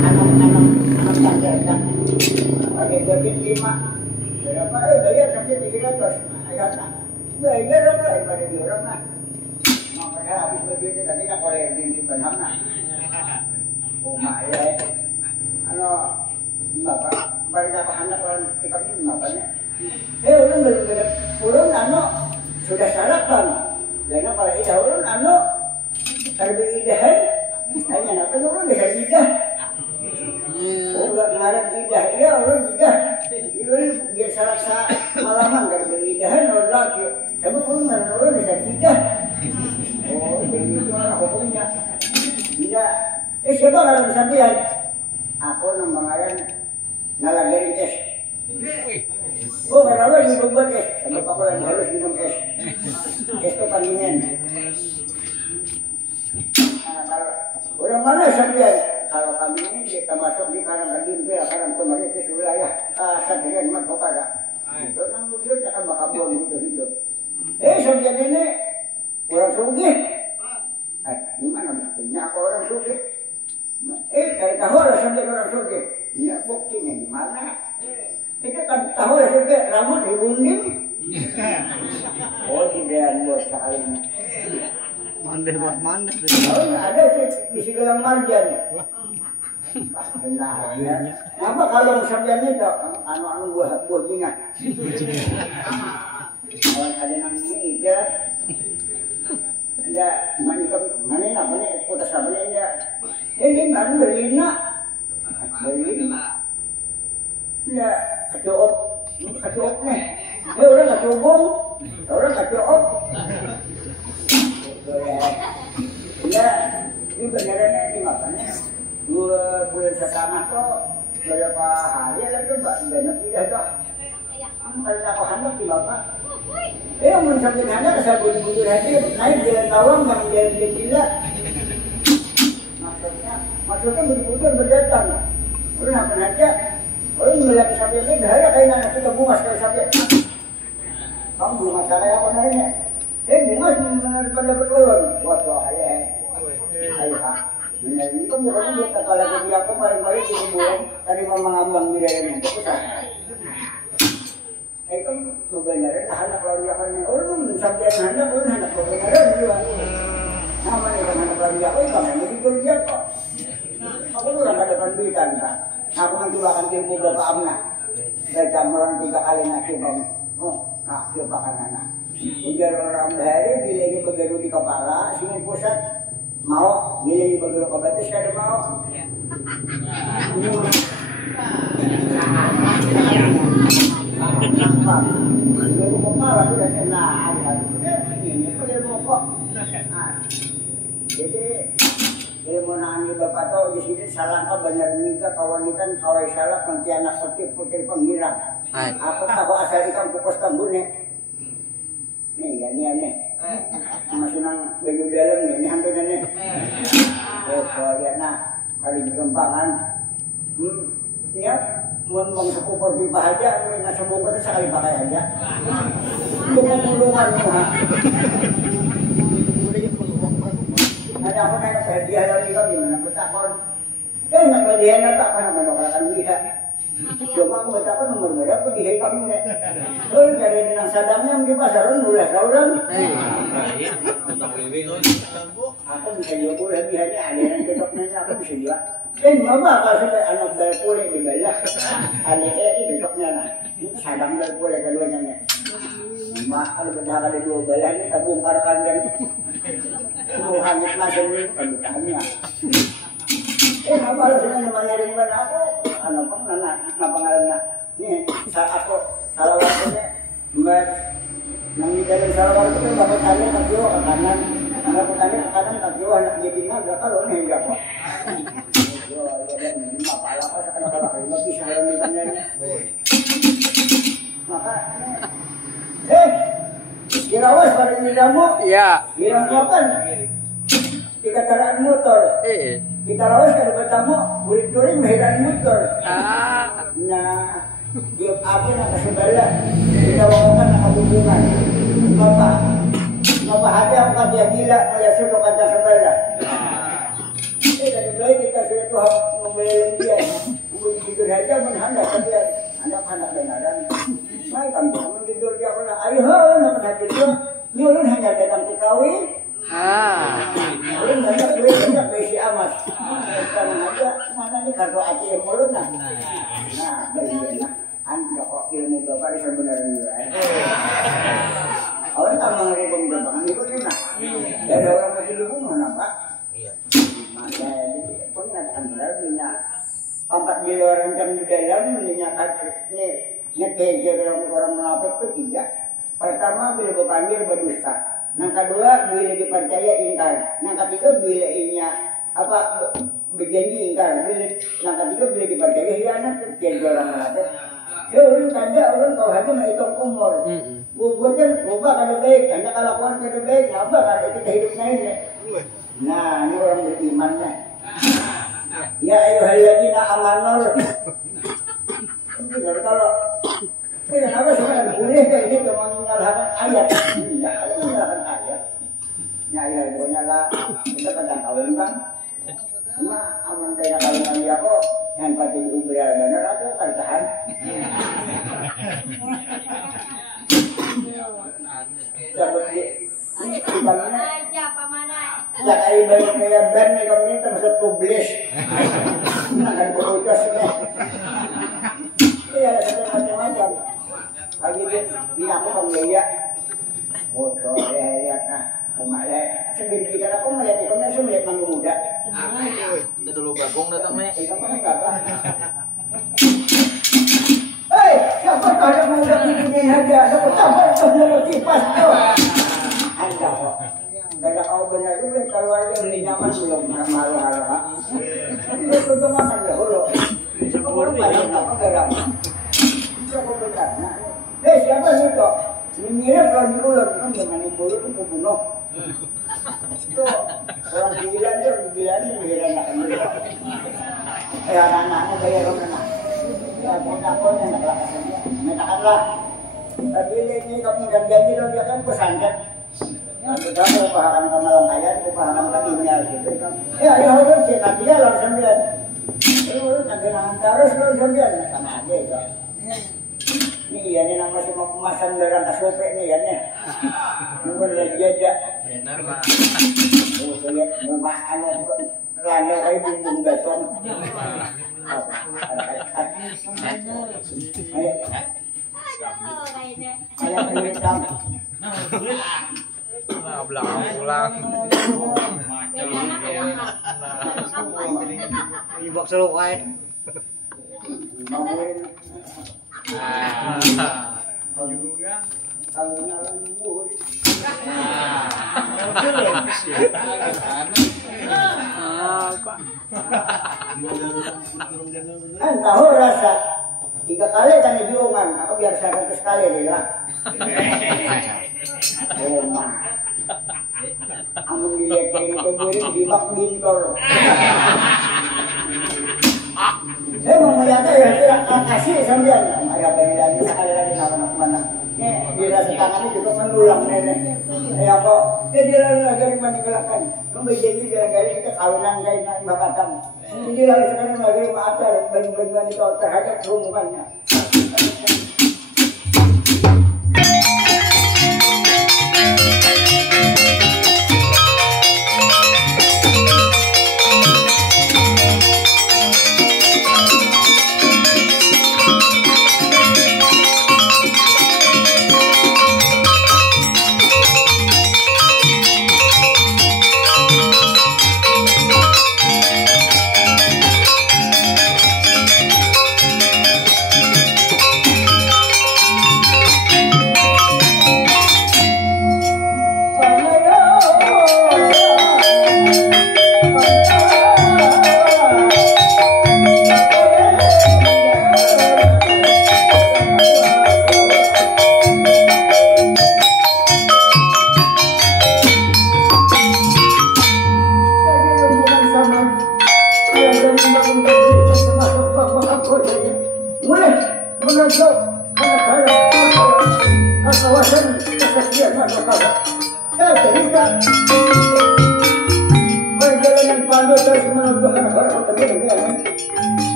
anak tangga. Ada jadi 5. Berapa? Bayar sampai 300. Ayat nak. Bayar apa? Pada dia orang nak. Makanya habis begitu tadi nak oleh di simpan nak. Oh ayat. Ano, apa? Mereka anak orang kita ini makanya. Orang berbeda. Ulun ano sudah sarapan. Jangan pada idah ulun ano terbidahan. Hanya nak ulun dah idah. Oh enggak ngarep idah. Ya ulun idah. Ulun dia sarak malaman terbidahan ulun lagi. Sebab ulun dah idah. Oh jadi itu orang hukumnya. Tidak. Siapa kalau sampean? Aku namanya ngalagarin es. Oh, kenapa minum buat es? Kenapa aku lagi harus minum es? Es itu pandingan. Kalau orang mana sampai kalau kami ini kita masuk di Karang Gandimpe, Karang Kemarin ke wilayah Satria Mat Pokada. Itu nang mungkin akan bakal hidup. Sampai ini orang sugih. Gimana buktinya aku orang sugih? Dari tahu lah sampai orang sugih. Ya buktinya di mana? Kita kan tahu lah sampai rambut digunding. Oh tidak buat sekali. Mandeh buat mandeh. Oh ada di segelang marjan. Benar ya. Apa kalau sampai itu anu buah jingan. Kalau ada nang ini dia. Ada manika mana nak mana kota Sabalenya. Ini mana Berlina. Berlina. Ya, kacau nih. Orang kacau bom, orang kacau. Ya, ini benerannya di makanya 2 bulan setengah tuh berapa hari lagi mbak benar tidak tuh. Kalau aku hendak di bapak. Mun sampai hendak saya bunyi-bunyi hati naik jalan tawang yang jalan gila. Maksudnya betul-betul berdatang. Orang apa aja? Orang melihat sampai ini bahaya kayak anak kita bunga sekali sampai. Kamu bunga saya apa namanya? Bunga pada berkelon. Wah bahaya. Ayo pak. Benar ini kan bukan dia kepala jadi aku paling-paling di bulan tadi mengambang di dalam itu pusat. Itu kebenaran anak keluarga orang sampai anak kebenaran juga. Namanya kan anak keluarga aku itu memang begitu dia kok. Aku orang ada pendidikan kan. Aku nanti bahkan ilmu berapa anak. Baca orang 3 kali nanti bang. Nah coba kan anak. Ujar orang dari bila ini bergerak di kepala sini pusat. Mau bila ini bergerak ke batas kada mau. Ilmu kepala sudah kenal. Ini ilmu kok. Jadi ilmu nani bapak tahu di sini salah apa benar nikah kawan ikan kawai salah pentianak putih penggirang. Aku tahu asal ikan kukus tambune. Nih ya nih aneh. Masih nang baju dalam nih ini hampir aneh. Oh kaya nah kali gempangan. Ya mau sepupur pipa aja, nggak semua itu sekali pakai aja. Lumang-lumangan mah. Ada apa nak hadiah lagi kau gimana? Bertakon. Nak hadiah apa? Karena menolakkan dia. Cuma aku bertakon nomor berapa di kamu ni? Oh dari nang sadangnya di pasaran mulai sauran. Aku bisa jual hadiahnya ada yang cocoknya aku bisa jual. Mama kalau sampai anak dari pulih di belah, anak ini besoknya nah, sadang dari pulih keduanya. Mak kalau bedah kali 2 belah ini tak bongkarkan dan hanyut macam ini kebutuhannya. Kalau sudah namanya ringban aku, anak pengaruhnya. Nih saat aku salah waktunya, mbak, nang di dalam salah waktu itu dapat tanya tak jauh ke kanan, dapat tanya ke kanan tak jauh anak jadi naga kalau nih enggak kok. Maka dirawas pada diramu diramukan dikatakan motor kita rawas kada bertamu bulik touring medan motor nah dia apa nak sebelah kita wawakan nak hubungan Bapak hati angkat dia gila melihat susuk kaca sebelah dari mulai kita sudah Tuhan membeli dia, membeli tidur saja menhandak dia, anak-anak benaran. Mai kampung tidur dia pernah, ayo nak pernah tidur, nyulun hanya datang tikawi. Ulun banyak duit banyak besi amas. Sekarang aja mana ni kartu ATM ulun nah. Nah, bagaimana? Anda kok ilmu bapak ini sebenarnya juga. Orang tak mengerti bapak itu nah. Dari orang kecil pun mana pak? Maka punya punya 4 orang jam di dalam punya ngekejar orang munafik itu 3. Pertama bila berpanggil berdusta. Yang kedua bila dipercaya ingkar. Yang ketiga bila inya apa berjanji ingkar. Yang ketiga bila dipercaya hianat kekejar orang munafik. Ya orang tanda orang kau hati menghitung umur. Bukan ubah kada baik, hanya kelakuan kada baik, apa kada kita hidupnya ini. Nah, ini orang beriman nih. Ya ayyuhalladzina amanu. Kalau kenapa sekarang boleh kayak gitu meninggalkan ayat? Tidak, meninggalkan ayat. Ya ayat pokoknya lah kita kadang kawin kan. Cuma aman kayak kawinan dia kok yang pasti benar benar aku kan tahan. Seperti Ibaratnya ya kayak band nih kami ini termasuk publish akan berucas nih iya ada macam-macam lagi ini aku penggaya foto lihat nah kemarin sendiri kita apa melihat itu kan melihat mangga muda. Udah dulu bagong datang nih. Hei, siapa tahu yang muda begini aja? Siapa tahu tuh mau kipas tuh? Anda kok. Gak kau benar juga keluarga beli nyaman belum malu-malu. Itu tuh makan dahulu. Kamu banyak apa gerak? Siapa benar? Hei, siapa nih kok? Mirip orang diulang kan dengan mulut itu bunuh. Itu orang bilang dia bilang anak anak-anaknya bayar orang ya pun yang nak lakukan mintakanlah. Tapi ini kamu janji lo dia kan pesantren. Kita mau pahaman kamalang ayat, pahaman tadinya gitu kan. Ya udah sikat dia langsung dia. Lu nanti terus lo sambil sama aja itu. Nih ya ini nama si pemasan darah kasopek nih ya nih. Mungkin lagi aja. Benar lah. Oh saya mau makan landa kayak bumbung beton. Ayo kulit dam. Nah, belakang pulang. Ibak selalu kain. Kalunya lembut. Tahu rasa 3 kali kan diungan, aku biar saya sekali deh lah. Amun dilihat kayak gitu beri dibak bintol. Mau melihatnya ya tidak kasih sambil ada pilihan sekali lagi nak mana. Nih dirasa tangannya juga mendulang nenek. Ya kok jadi lagi meninggalkan. Kamu jadi jalan-jalan kita kawinan kayak bapak kamu. Jadi lalu sekarang lagi mengatur banding-bandingan itu terhadap hubungannya.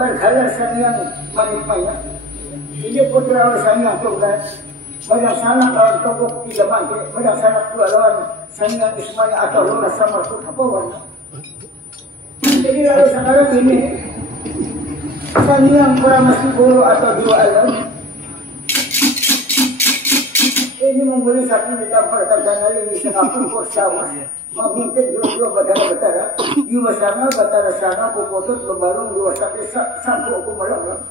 bergalar sang manipaya. Ini putra sang yang tunggal. Banyak sana kalau togok tidak mati, banyak sana dua lawan sang yang Ismaya atau Luna sama Kapawan. Jadi lalu sekarang ini sang yang kurang masih 10 atau 2 alam. ini membeli sapi di dampar tanah ini sekapun kursawas. Mungkin dua batara-batara, iwa sana batara sana pupotut lebarung iwa sapi sampu aku malam.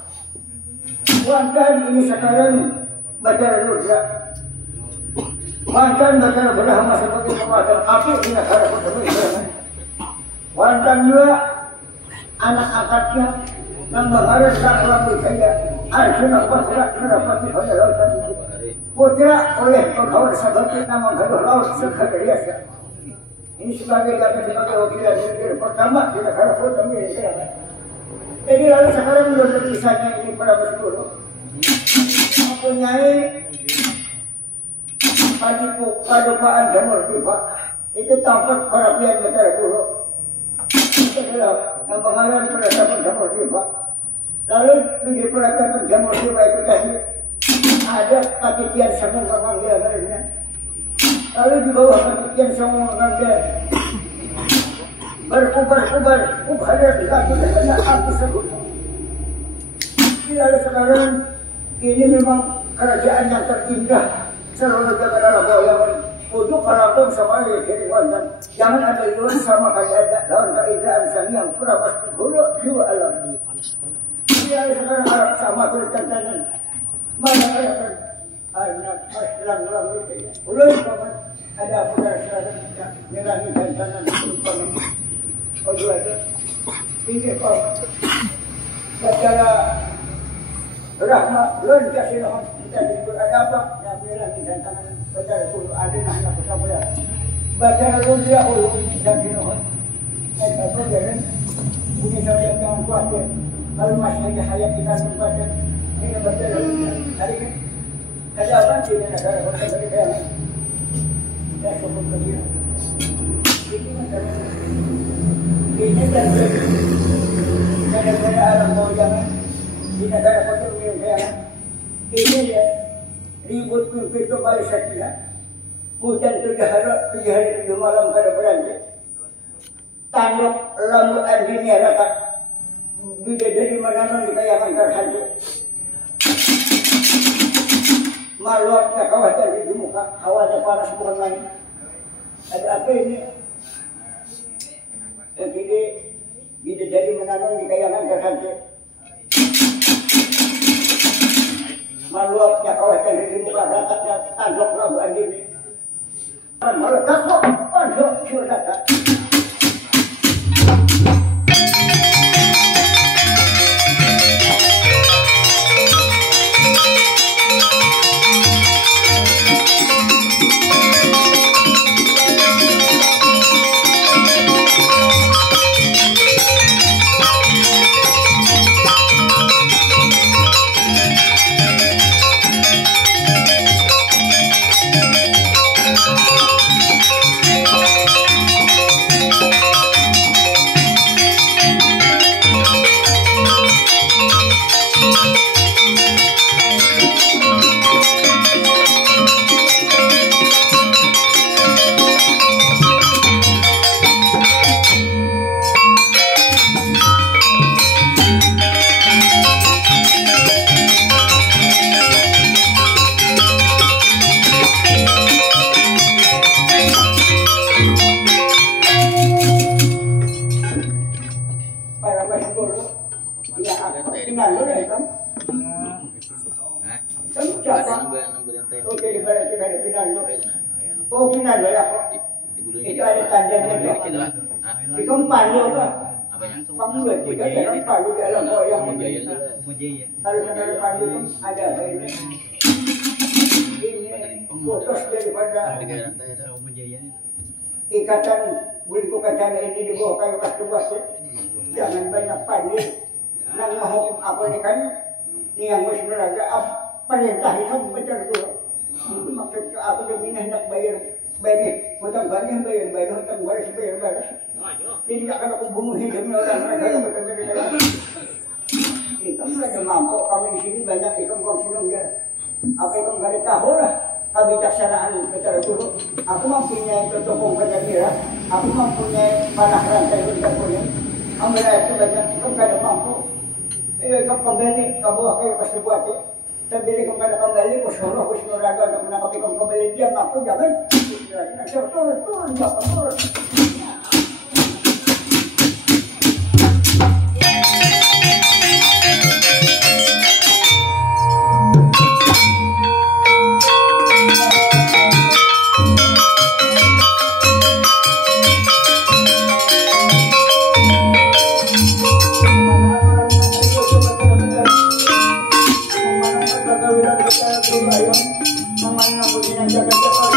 Wantan ini sekarang batara Nurja. Wantan batara Brahma sebagai pemadam api di negara Kota. Wantan juga anak angkatnya yang mengalir sang lampu kaya Arjuna Putra mendapat pada lautan. Putra oleh pegawai sabati nama gaduh laut sekalian. Ini sebagai wakilan negara pertama di negara Kota Amerika. Jadi lalu sekarang menurut tulisannya ini pada berseluruh mempunyai padupaan jamur tiba itu tampak perapian negara dulu. Itu adalah yang pengaruh penetapan jamur tiba. Lalu di penetapan jamur tiba itu tadi ada kakitian semua panggilannya. Lalu di bawah kakitian semua panggilan berkubar-kubar, kubahnya lagi dengan api sebut. Lalu sekarang ini memang kerajaan yang terindah seluruh negara Boyawan. Untuk kalapun sama ya Wantan. Jangan ada luar sama kayak ada daun keindahan sang yang pura pasti guru jiwa alam. Lalu sekarang Arab sama bercantanan. Mana ada anak aslan dalam itu. Ulun paman ada putar seragam melangi jantanan paman. Ojo aja. Ini kok secara rahmat belum kasih rahmat kita diberi ada apa yang melangi jantanan baca dulu ada anak bersama ya. Baca dulu dia kasih rahmat. Saya tahu jangan punya saya yang kuat ya. Kalau masih ada hayat kita membaca ini baca dulu hari ini ada apa di negara Kota Amerika ya sebut beliau ini negara ini negara alam bawah jangan di negara Kota Amerika ini ya ribut pimpin kembali saja hujan 3 hari 7 malam kada berhenti tanduk lambu andini rapat bidadari menanam di kayangan terhenti maluatnya khawatir di muka khawatir panas bukan main ada apa ini jadi bidadari menanam di kayangan terhenti maluatnya khawatir di muka rakatnya tanduk lambu andini malu takut tanduk sudah itu ada tandanya itu pandu apa? Pandu juga dalam pandu dalam yang kalau sekarang pandu ada ini putus daripada ikatan buliku kacang ini di bawah kayu pas jangan banyak pandu nang hukum apa ini kan ini yang mesti belajar perintah itu benar tu itu maksud aku demi hendak bayar banyak, hutang banyak bayar, hutang bayar. Jadi akan aku bunuh hidupnya orang mereka betul-betul. Ikan lagi mampu, kami di sini banyak ikan konsumsi ya. Apa ikan nggak tahu lah, kebijaksanaan kita dulu. Aku mempunyai topong penjara, aku mempunyai panah rantai untuk punya. Ambil itu banyak, ikan nggak mampu. Ikan kembali ke bawah kayu pasti buat ya. Terbili kepada kembali kusuruh kusnuraga untuk menangkapi kembali dia mampu jangan turun jangan turun. Namanya yang begini jaga-jaga.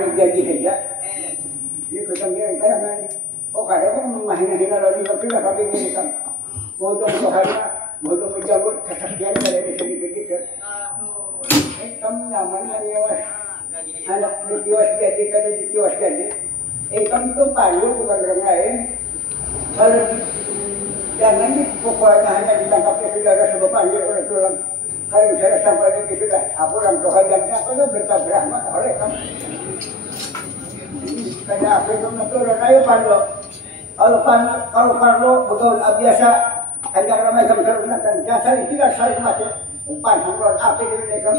hari gaji saja. Ini ketemu kan. Oh kadang mahina-hina lagi sudah sampai gini kan. Untuk hari untuk menjaga kesaktian dari segi pikir. Kamu nyaman hari awas. Anak dijual jadi kada dijual jadi. Kamu itu palu bukan orang lain. Kalau jangan pokoknya hanya ditangkapnya sudah ada sebab panggil oleh tulang. Kalau saya sampai di sudah, aku orang rohaninya kalau bertabrak maka oleh kamu. Karena aku itu turun ayo pandu. Kalau pandu betul biasa hanya ramai kamu tergunakan. Jangan tidak saling mati. Umpan sampai api di mereka.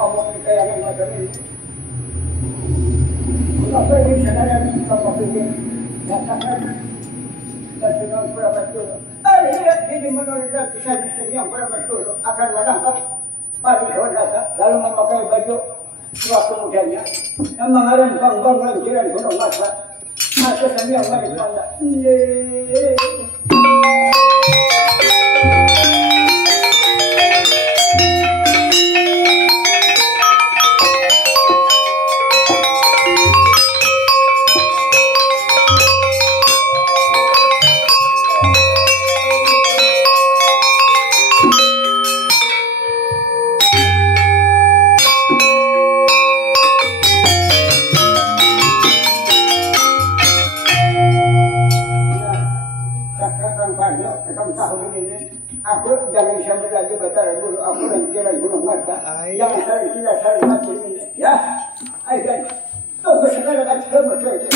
omong kita yang macam ini. Kenapa ini sekarang kita pikir katakan dan dengan berapa dulu? Ini menurut kisah-kisah yang berapa dulu akan menangkap pada saudara lalu memakai baju waktu mudanya yang mengarang bang-bang lanjiran gunung masa masa sambil menikmati. Aku jangan sampai lagi baca dulu. Aku lanjutan gunung mata. Jangan saya macam ini. Ya, ayo. Tunggu sekarang aja macam ini.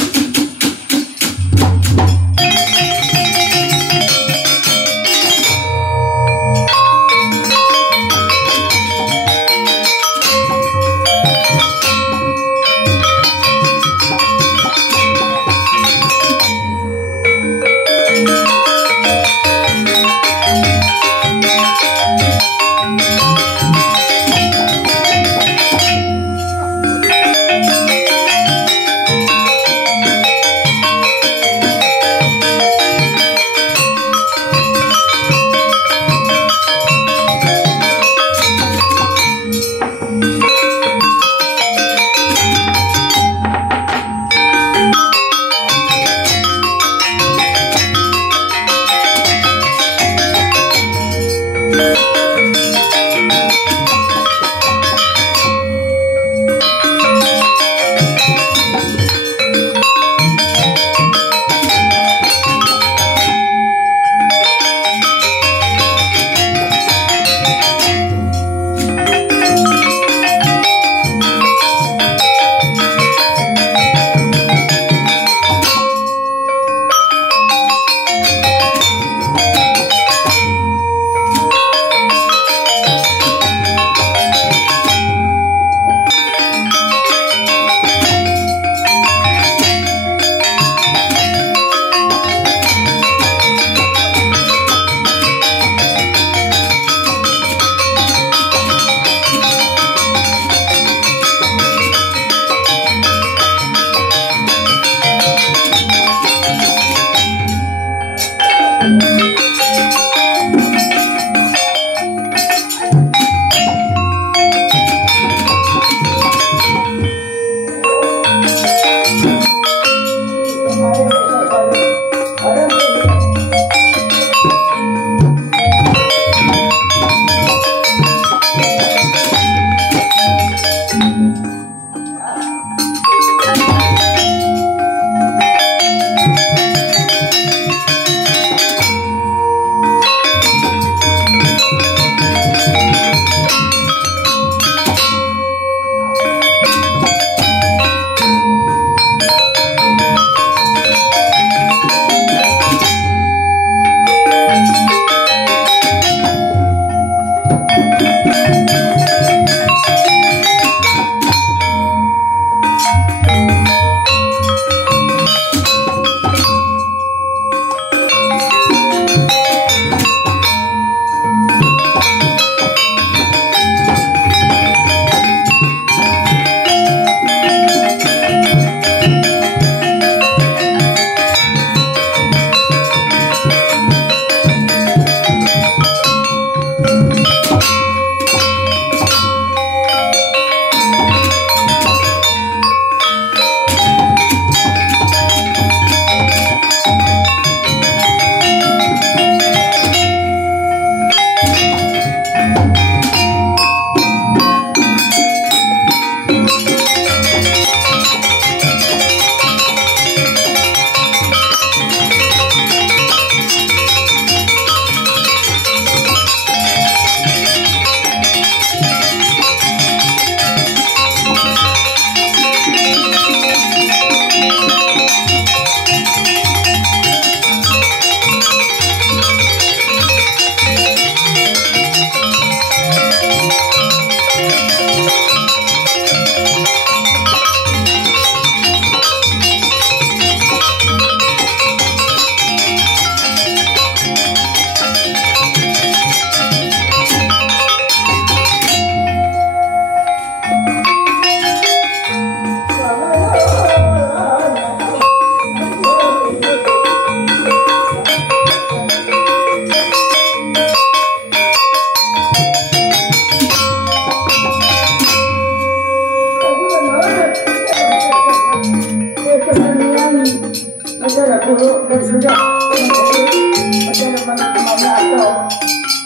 dulu dan sudah menjadi macam mana atau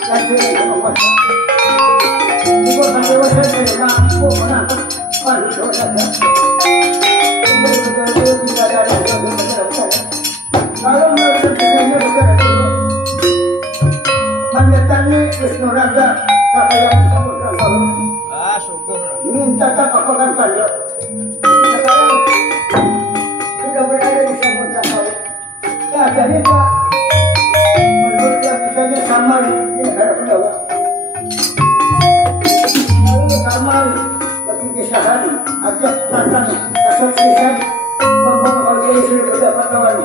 lagi apa? Ibu kan dewasa dari mampu menangkap palu saja. Betul-betul tidak ada yang benar. Kalau menurut saya benar dulu mendatangi Wisnu Raga kata yang sempurna kalau Sungguh. minta tak apakan pada sekarang sudah berada di Samudra Laut. Ya, jadi Pak, menurut yang misalnya samar di negara pendawa. Lalu samar bagi kisahan, ajak datang kasut kisahan, ngomong kalau dia sudah berdapat lawan.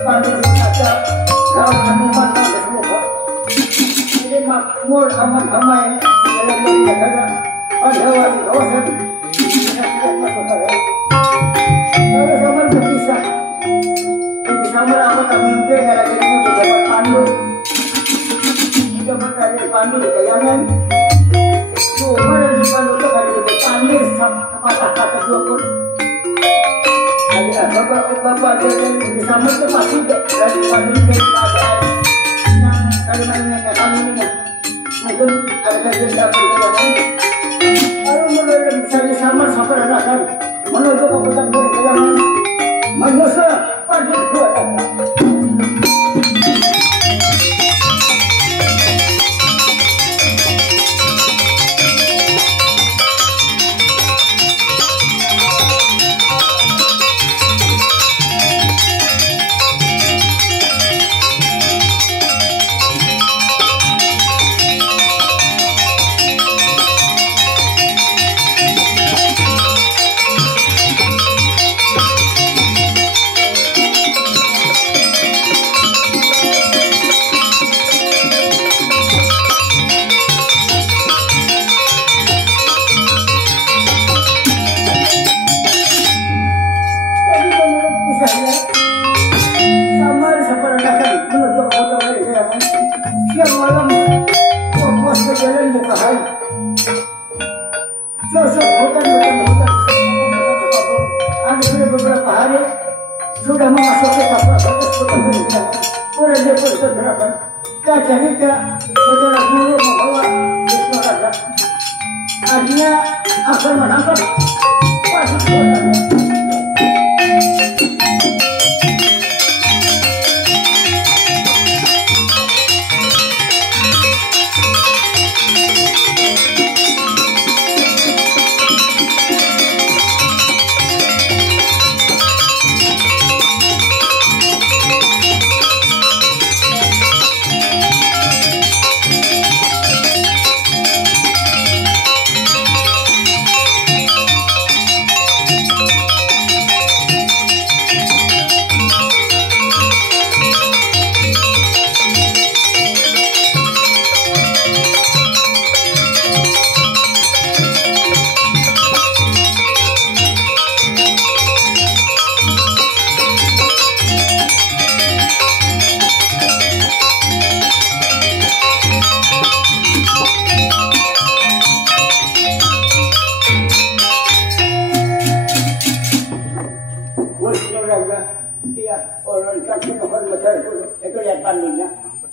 Lalu berkata, lawan kamu mana ke semua. Ini makmur aman-aman segala dari negara pendawa di kawasan. Lalu samar berpisah. Sama aku tak mimpi gara-gara itu dapat pandu. Dapat dari pandu di kayangan. Cuma dari pandu itu hari itu pandir sepatah kata dua pun. Ada bapak dia di sama itu pasti dari pandu dari keadaan yang kali mainnya kami ini. Mungkin ada kerja berjalan. Lalu mulai misalnya sama sampai akan menuju ke hutan dari kayangan. Manusia pada dua kata. Siang malam, puas berjalan buka hari. Sosok hutan. Anda sudah beberapa hari sudah memasuki batas hutan berjalan. Kurang dia bergerakan. Kaca kita bergerak dulu membawa Wisnu Raga. Artinya akan menangkap pasuk hutannya.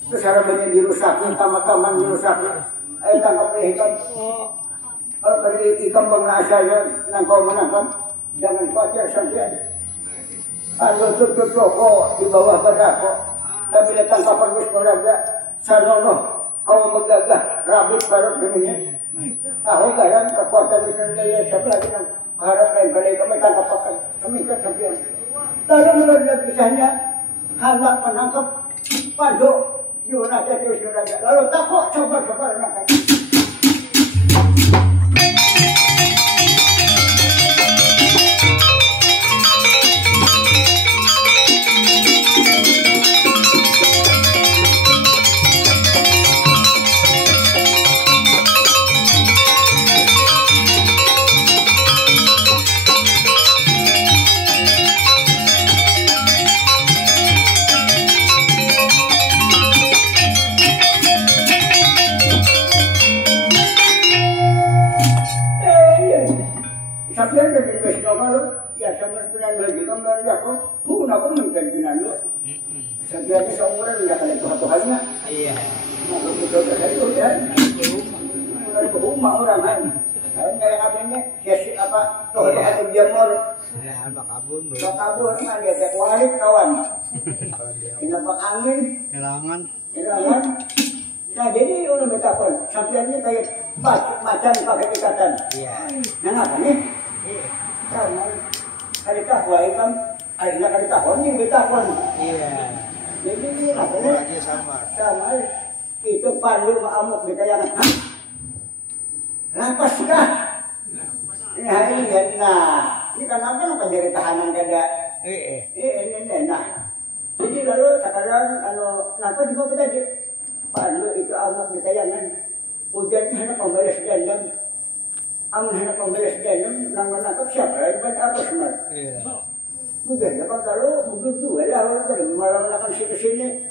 Terus harapannya dirusakin, taman-taman dirusakin. Ayo tangkap ikan. Kalau tadi ikan mengasahnya, nangkau menangkap, jangan khawatir sampai ada tutup toko di bawah badako. Tapi datang kapan Wisnu Raga, sanono kau megagah rabit barut gemini. Tahu kan kekuatan Wisnu Raga siapa lagi yang harap lain kali kami tangkap pakai, kami kan sampai. Lalu menurut kisahnya, anak menangkap Pandu. Yuna jadi Wisnu Raga. Lalu takut coba-coba makan. Sampai dari Wisnu Raga, ya sampai sudah lagi kembali aku. aku menggantikan lu. Setiap seumuran ya kali Tuhannya. Iya. Mau betul itu kan. Kalau rumah orang kan. Kayak abangnya si apa toh atau jamur. Ya, bakabun. Bakabun kan dia tak walid kawan. Kenapa angin? Kelangan. Kelangan. Nah jadi orang betapun sampiannya kayak macan pakai ikatan. Iya. Nah apa nih? Sama kali kahwa kan akhirnya kali kahwa ini betapun. Iya. Jadi ini apa nih? Lagi sama. Sama itu pandu amuk di kayangan. Lapas kah? Nah ini ya, nah ini kenapa nampak jadi tahanan kada? Ini nah. Jadi lalu sekarang kenapa juga kita di pandu itu amuk di kayangan. Hujannya hendak membalas dendam. Amun hendak membalas dendam, nang menangkap siapa? Daripada apa semua? Iya. Hujannya kan kalau mungkin juga lah orang kada malah menakan sini.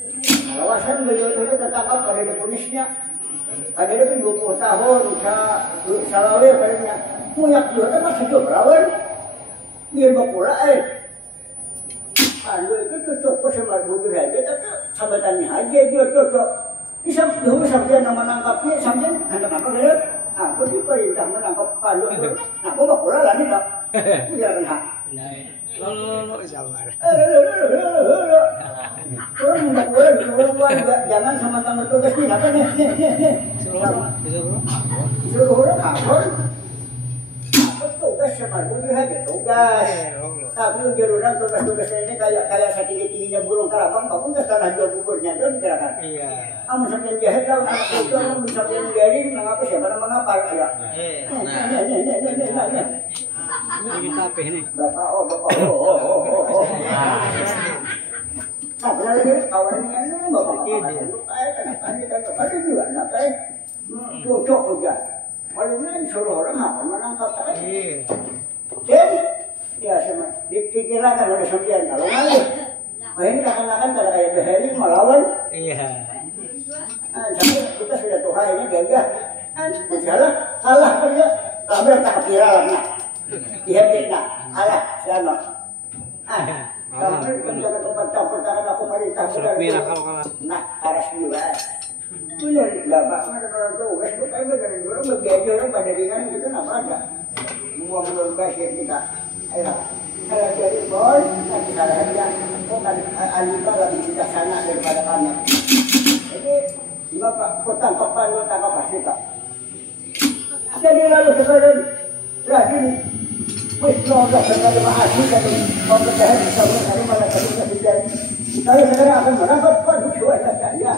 Kawasan beliau itu tertangkap pada deponisnya. Ada lebih 20 tahun, salawe palingnya. Punya juga kan masih berawan. Dia berpula Anu itu cocok sama bubur aja, tapi sambatannya aja dia cocok. Bisa dulu sampai nama nangkapnya, sampai anak apa kira? Aku diperintah menangkap pandu itu. Nah, aku berpula lah nih tak. Dia kan hak. Lo sabar. Jangan sama sama tugas nih, apa nih? Suruh orang kabur. Tugas sama dulu aja tugas. Tapi ujian tugas-tugas ini kayak setinggi-tingginya burung kerabang, kamu nggak salah jual buburnya itu dikirakan. Iya. Kamu sampai jahit lah, itu kamu sampai garing, mengapa siapa nama ngapal ya? Ini capek nih. Bapak, nah, benar lagi kawannya ini bapak kenapa ini kan ada juga, kenapa cocok juga. Palingnya disuruh orang apa menangkap saya. Dan ya sama dipikirkan oleh sampean kalau nggak, ini akan kada kayak beheri melawan. Iya. Sampai kita sudah tuh ini gagah. Masalah kalah kerja, kabel tak viral nak. Dihadir nak, kalah sama. Sampai kita ke tempat pertama aku perintah Merah kalau kalah. Nah, harus juga. Benar, bapak mana orang tugas, bukan benar orang berbeda orang pada ringan gitu nama ada. Semua belum kasih kita. Ayo, kalau jadi boy, nanti salah aja. Kok kan Alika lebih bijaksana daripada kami. Jadi, bapak, kau tangkap pandu, tangkap pasti tak. Jadi lalu sekarang, lagi wis nolak dengan mahasiswa dan pemerintahan sama dari mana tadi presiden. Lalu sekarang akan menangkap pandu jual saja.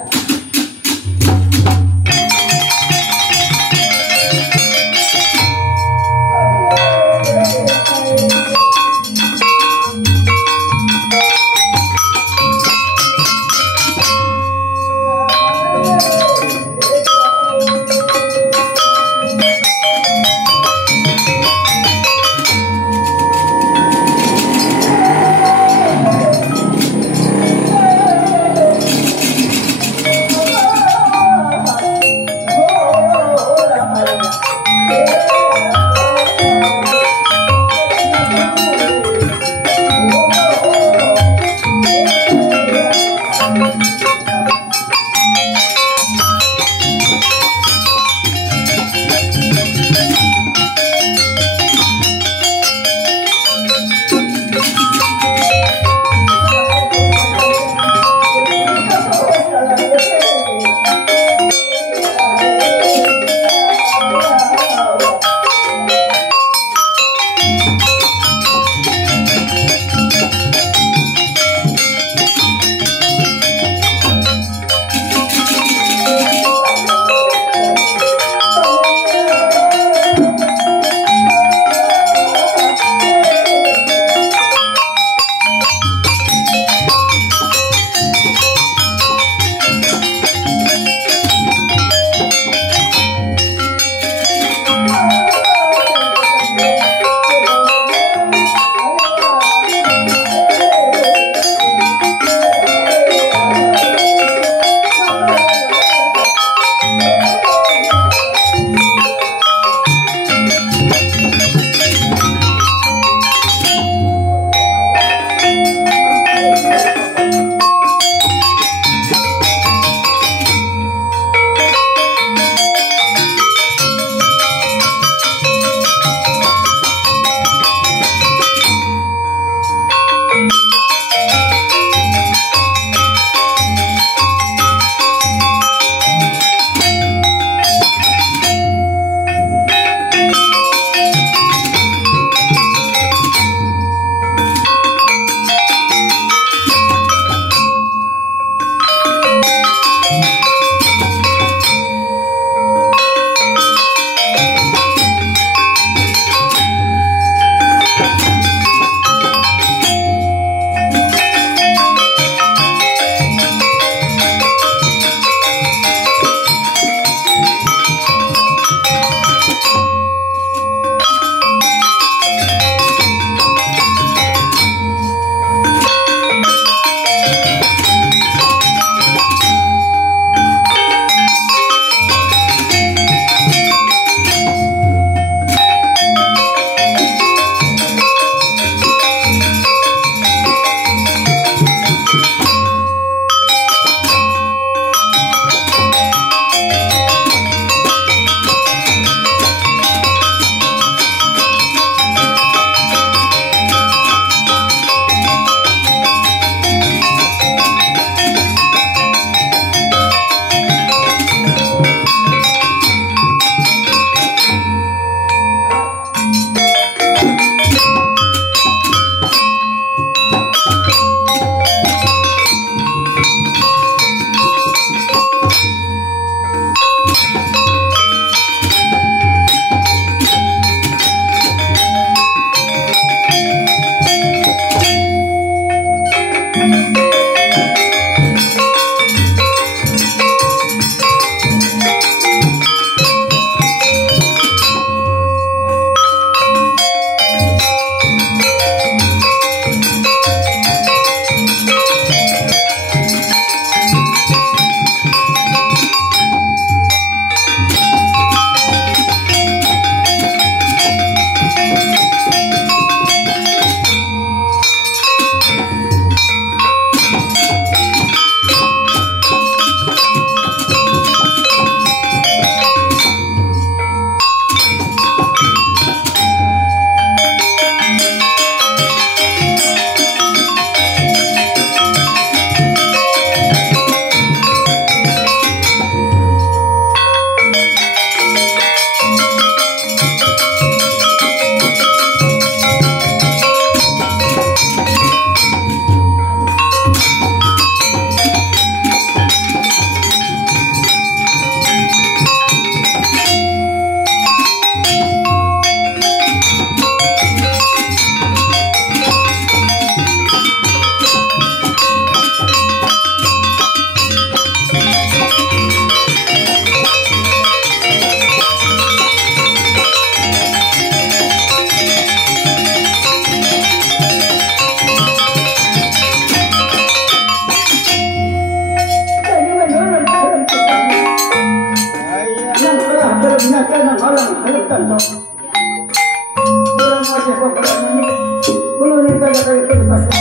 masih berperan ini. Kalau ini kaya kaya itu dipasang.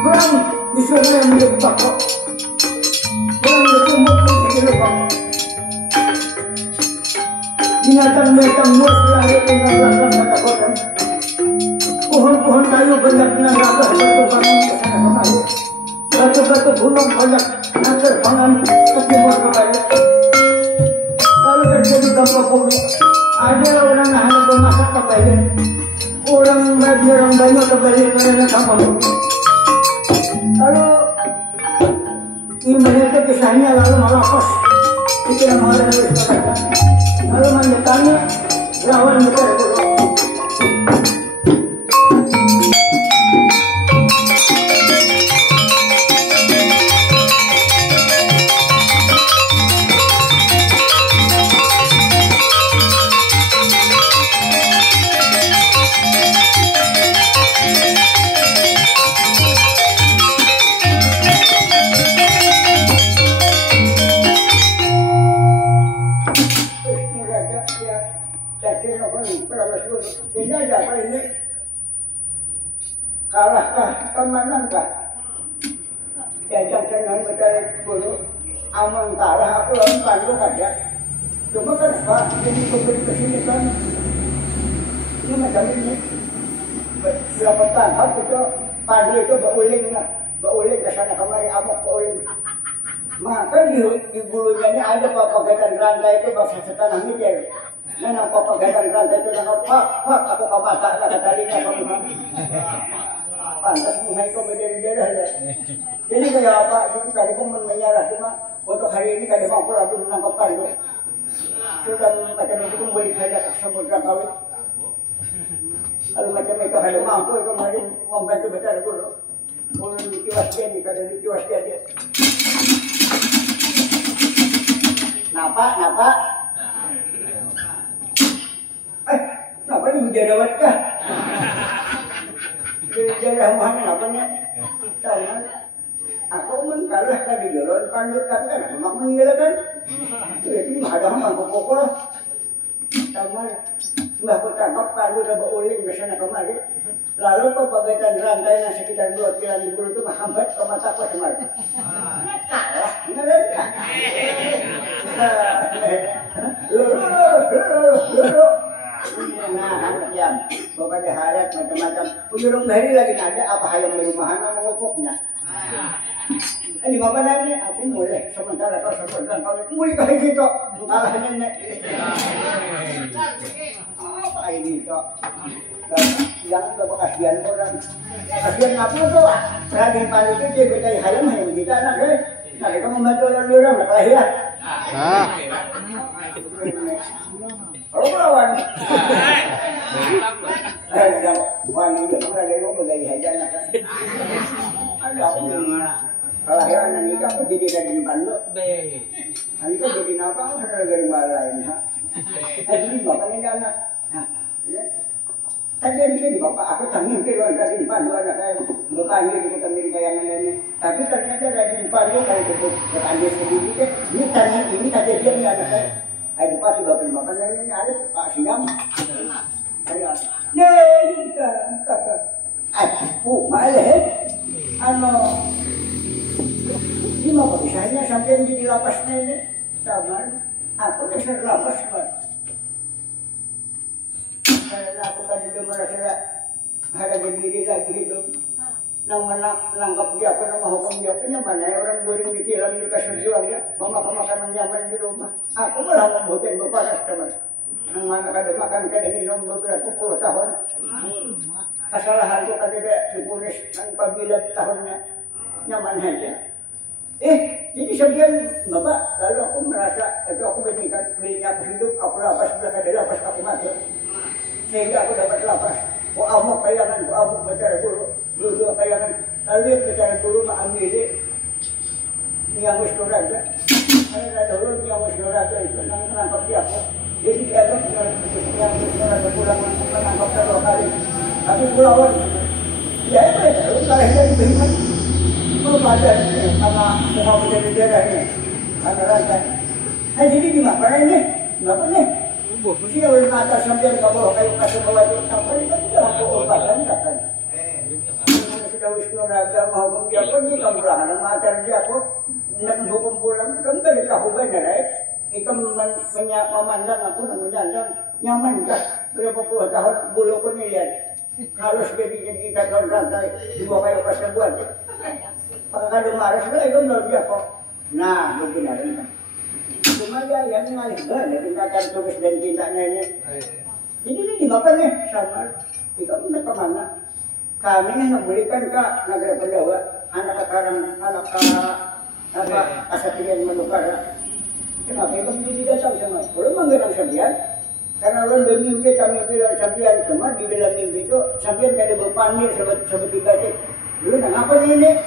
Kurang disuruh yang menjadi bakok. Kurang ditumbuk menjadi lubang. Binatang-binatang buas lahir dengan belakang kata koran. Pohon-pohon kayu banyak menanggabah bertubangan ke sana kemari. Batu-batu gunung banyak nakar pangan ke timur ke barat. Kalau terjadi gempa bumi, ada orang hanya bermasak ke barat. Orang banyak ke barat karena gempa bumi. Kalau iman itu kisahnya lalu malakos, itu yang orang bersepakat. Lalu mendekannya lawan negara dulu. Kalahkah kemenangkah? Jajak dengan mencari dulu aman kalah aku lawan pandu aja. Cuma kan apa? Jadi kembali ke sini kan ini macam ini. Berapa tahap itu pandu itu bauling ke sana kemari amok bauling. Maka di bulunya ini ada papagatan rantai itu bahasa setanah mikir. Nah, papagatan rantai itu nangkap pak aku kamata kata talinya kamu. Pantas mulai kau berdarah ya. Jadi kayak apa? Jadi tadi pun menyerah cuma untuk hari ini kada mampu lagi menangkap pandu. Sudah macam itu pun boleh saja ke samudra kawin. Kalau macam itu kada mampu itu mari membantu betul dulu. Mulai ditiwas dia, kada ditiwas dia. Napa? Napa ini menjadawat kah? Jadi mana apanya? Saya aku kalah di jalan pandu tapi kan mak meninggalkan. Jadi mah ada mangkok pokok. Sama mbah ketangkap pandu udah bauling ke sana kemari. Lalu papagatan rantai yang sekitar 2 kilo di bulu itu menghambat ke mata aku kemari. Kalah, beneran kan? Nah, jam. Bapak diharap macam-macam. Ujung hari lagi ada apa yang merumahan mengupuknya. Ini bapak nanya, aku mulai sementara kau sebutkan kalau mulai kau gitu, kalah nenek. Apa ini kok? Yang bapak kasihan orang. Kasihan apa tuh? Perhatian paling itu dia berkaya hayam hayam kita anak deh. Nah, kamu membantu orang nak kelahiran. Kalau lawan, yang wanita mereka itu bergaya hajan nak. Ada kelahiran yang nikah jadi dari Bandung. Nikah jadi apa? Ada dari mana lain? Jadi bapaknya anak. Tadi mungkin bapak aku tanggung keluar dari Bandung anak saya bukan ini kita milik kayangan ini. Tapi ternyata dari Bandung kalau itu ketandis sendiri ini tanya ini tadi dia ni anak saya. Aduh pasti bapak ini ada Pak Singgam. Ya ini kata. Aduh malah ini mau bisanya sampai di lapasnya ini sama aku dasar lapas kan. Karena aku kan hidup merasa ada berdiri lagi hidup. Nang menangkap dia apa nama hukum dia punya mana orang goreng di dalam di kasur jual ya makan nyaman di rumah. Aku malah membuatkan beparas teman. Nang mana kada makan kada minum beberapa puluh tahun. Kesalahan itu kada dipunis nang pabila tahunnya nyaman saja. Jadi sebagian bapak lalu aku merasa itu aku meningkat aku hidup aku lapas sudah kada lapas aku mati. Sehingga aku dapat lapas. Amok kayangan, amok bicara dulu kayangan. Lalu yang bicara dulu ambil yang musnuraga. Ada dulu yang musnuraga itu menangkap dia aku. Jadi dia yang musnuraga pulang menangkap 2 kali. Tapi pulauan, ya itu kalah dari Bhiman. Belum ada sama menjadi darahnya. Ada rantai. Jadi di mana ini? Kenapa nih? Sino ulit mata sambian ka mo kayo kasi mawado sampai kan tidak aku obatan kan. Sudah Wisnu Raga mau menjawab ni kamu lah nama ajar dia aku nak hukum pulang kan tak dikahubah dah. Ikam memandang aku nak menjandang nyaman dah berapa puluh tahun bulu pun ni lihat. Kalau jadi kata rantai dibawa kayu pasal buat. Kalau marah sudah ikam dia kok. Nah, begini. Cuma ya yang ngalih banget tingkatan tugas dan cintanya ini. Jadi ini dimakan nih sama. Ikam nak kemana? Kami nih memberikan ke negara Pendawa anak sekarang anak apa asatian menukar. Kenapa ikam tidak datang sama? Kalau menggerak sambian. Karena orang bermimpi kami bilang sambian cuma di dalam mimpi itu sambian kada berpanir seperti batik. Dulu nak apa ini?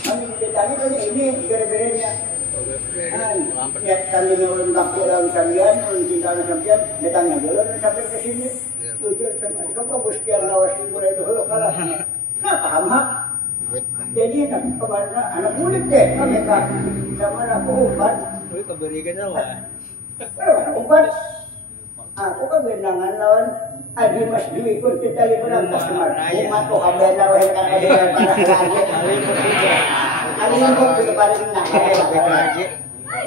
Kami ditanya kan ini gara-garanya. Ya kami orang bakti orang sambian, orang cinta orang sambian, datangnya dulu sampai ke sini. Ujar sama, kamu bustian lawas mulai dulu kalah. Nah paham hak. Jadi anak murid deh, kami kan sama aku ubat. Udah keberikan apa? Ubat. Aku kan benangan lawan Adi Mas Dwi pun kita liburan customer. Umat tuh hamil naruh kan ada para lagi. Ada yang kok ke paling nak lagi.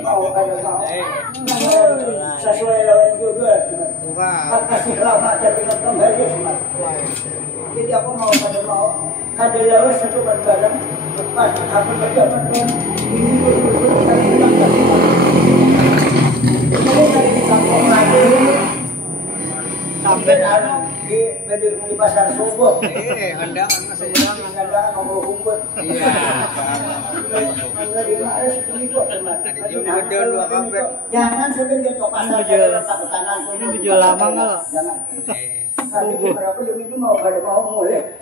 Mau ada mau. Sesuai lawan juga. Kasih lama jadi kembali semua. Jadi aku mau pada mau ada lawan satu barang lepas aku berjalan ini dari kampung lagi. Sampai di pasar subuh. Handangan masih jangan. Handangan mau rumput. Iya. Jangan sampai dia ke pasar ke kanan. Ini dijual lama nggak? Jangan. Kalau berapa demi itu mau pada mau mulai.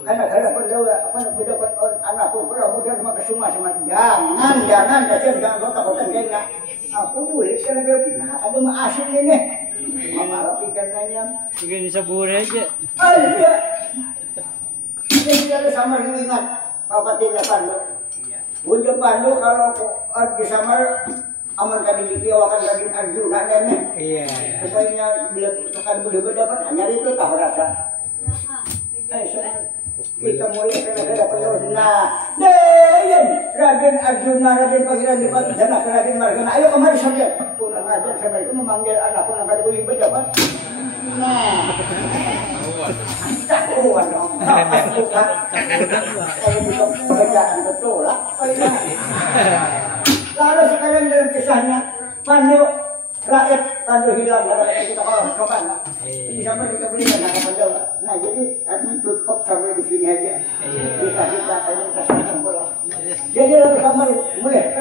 Karena pendawa apa mendapat anak pun muda sama kesuma sama jangan kasihan jangan kota-kota enggak. Aku boleh karena ada maasin ini. Mama pikir nanya. Bikin sabur aja. Iya. Ini ada samar ingat. Papa tinggal Pandu. Ujung Pandu kalau di samar aman kali ditiawakan lagi Arjuna nih. Iya. Supaya bila tekan boleh berdapat hanya itu tahu rasa. Kita mulai kena penerus. Nah, Dayan Raden Arjuna Raden Pangeran Dipati Jana Raden Margana. Ayo kemari saja. Pulang aja sampai itu memanggil anak pun akan boleh berjabat. Nah, cakuan dong. Saya bisa bacaan betul lah. Lalu sekarang dalam kisahnya Pandu rakyat Pandu hilang pada kita kapan? Ini sampai kita belikan anak Pandawa. Nah jadi artinya cukup sampai di sini aja. Bisa kita kesana bola. Jadi lalu kamar mulai.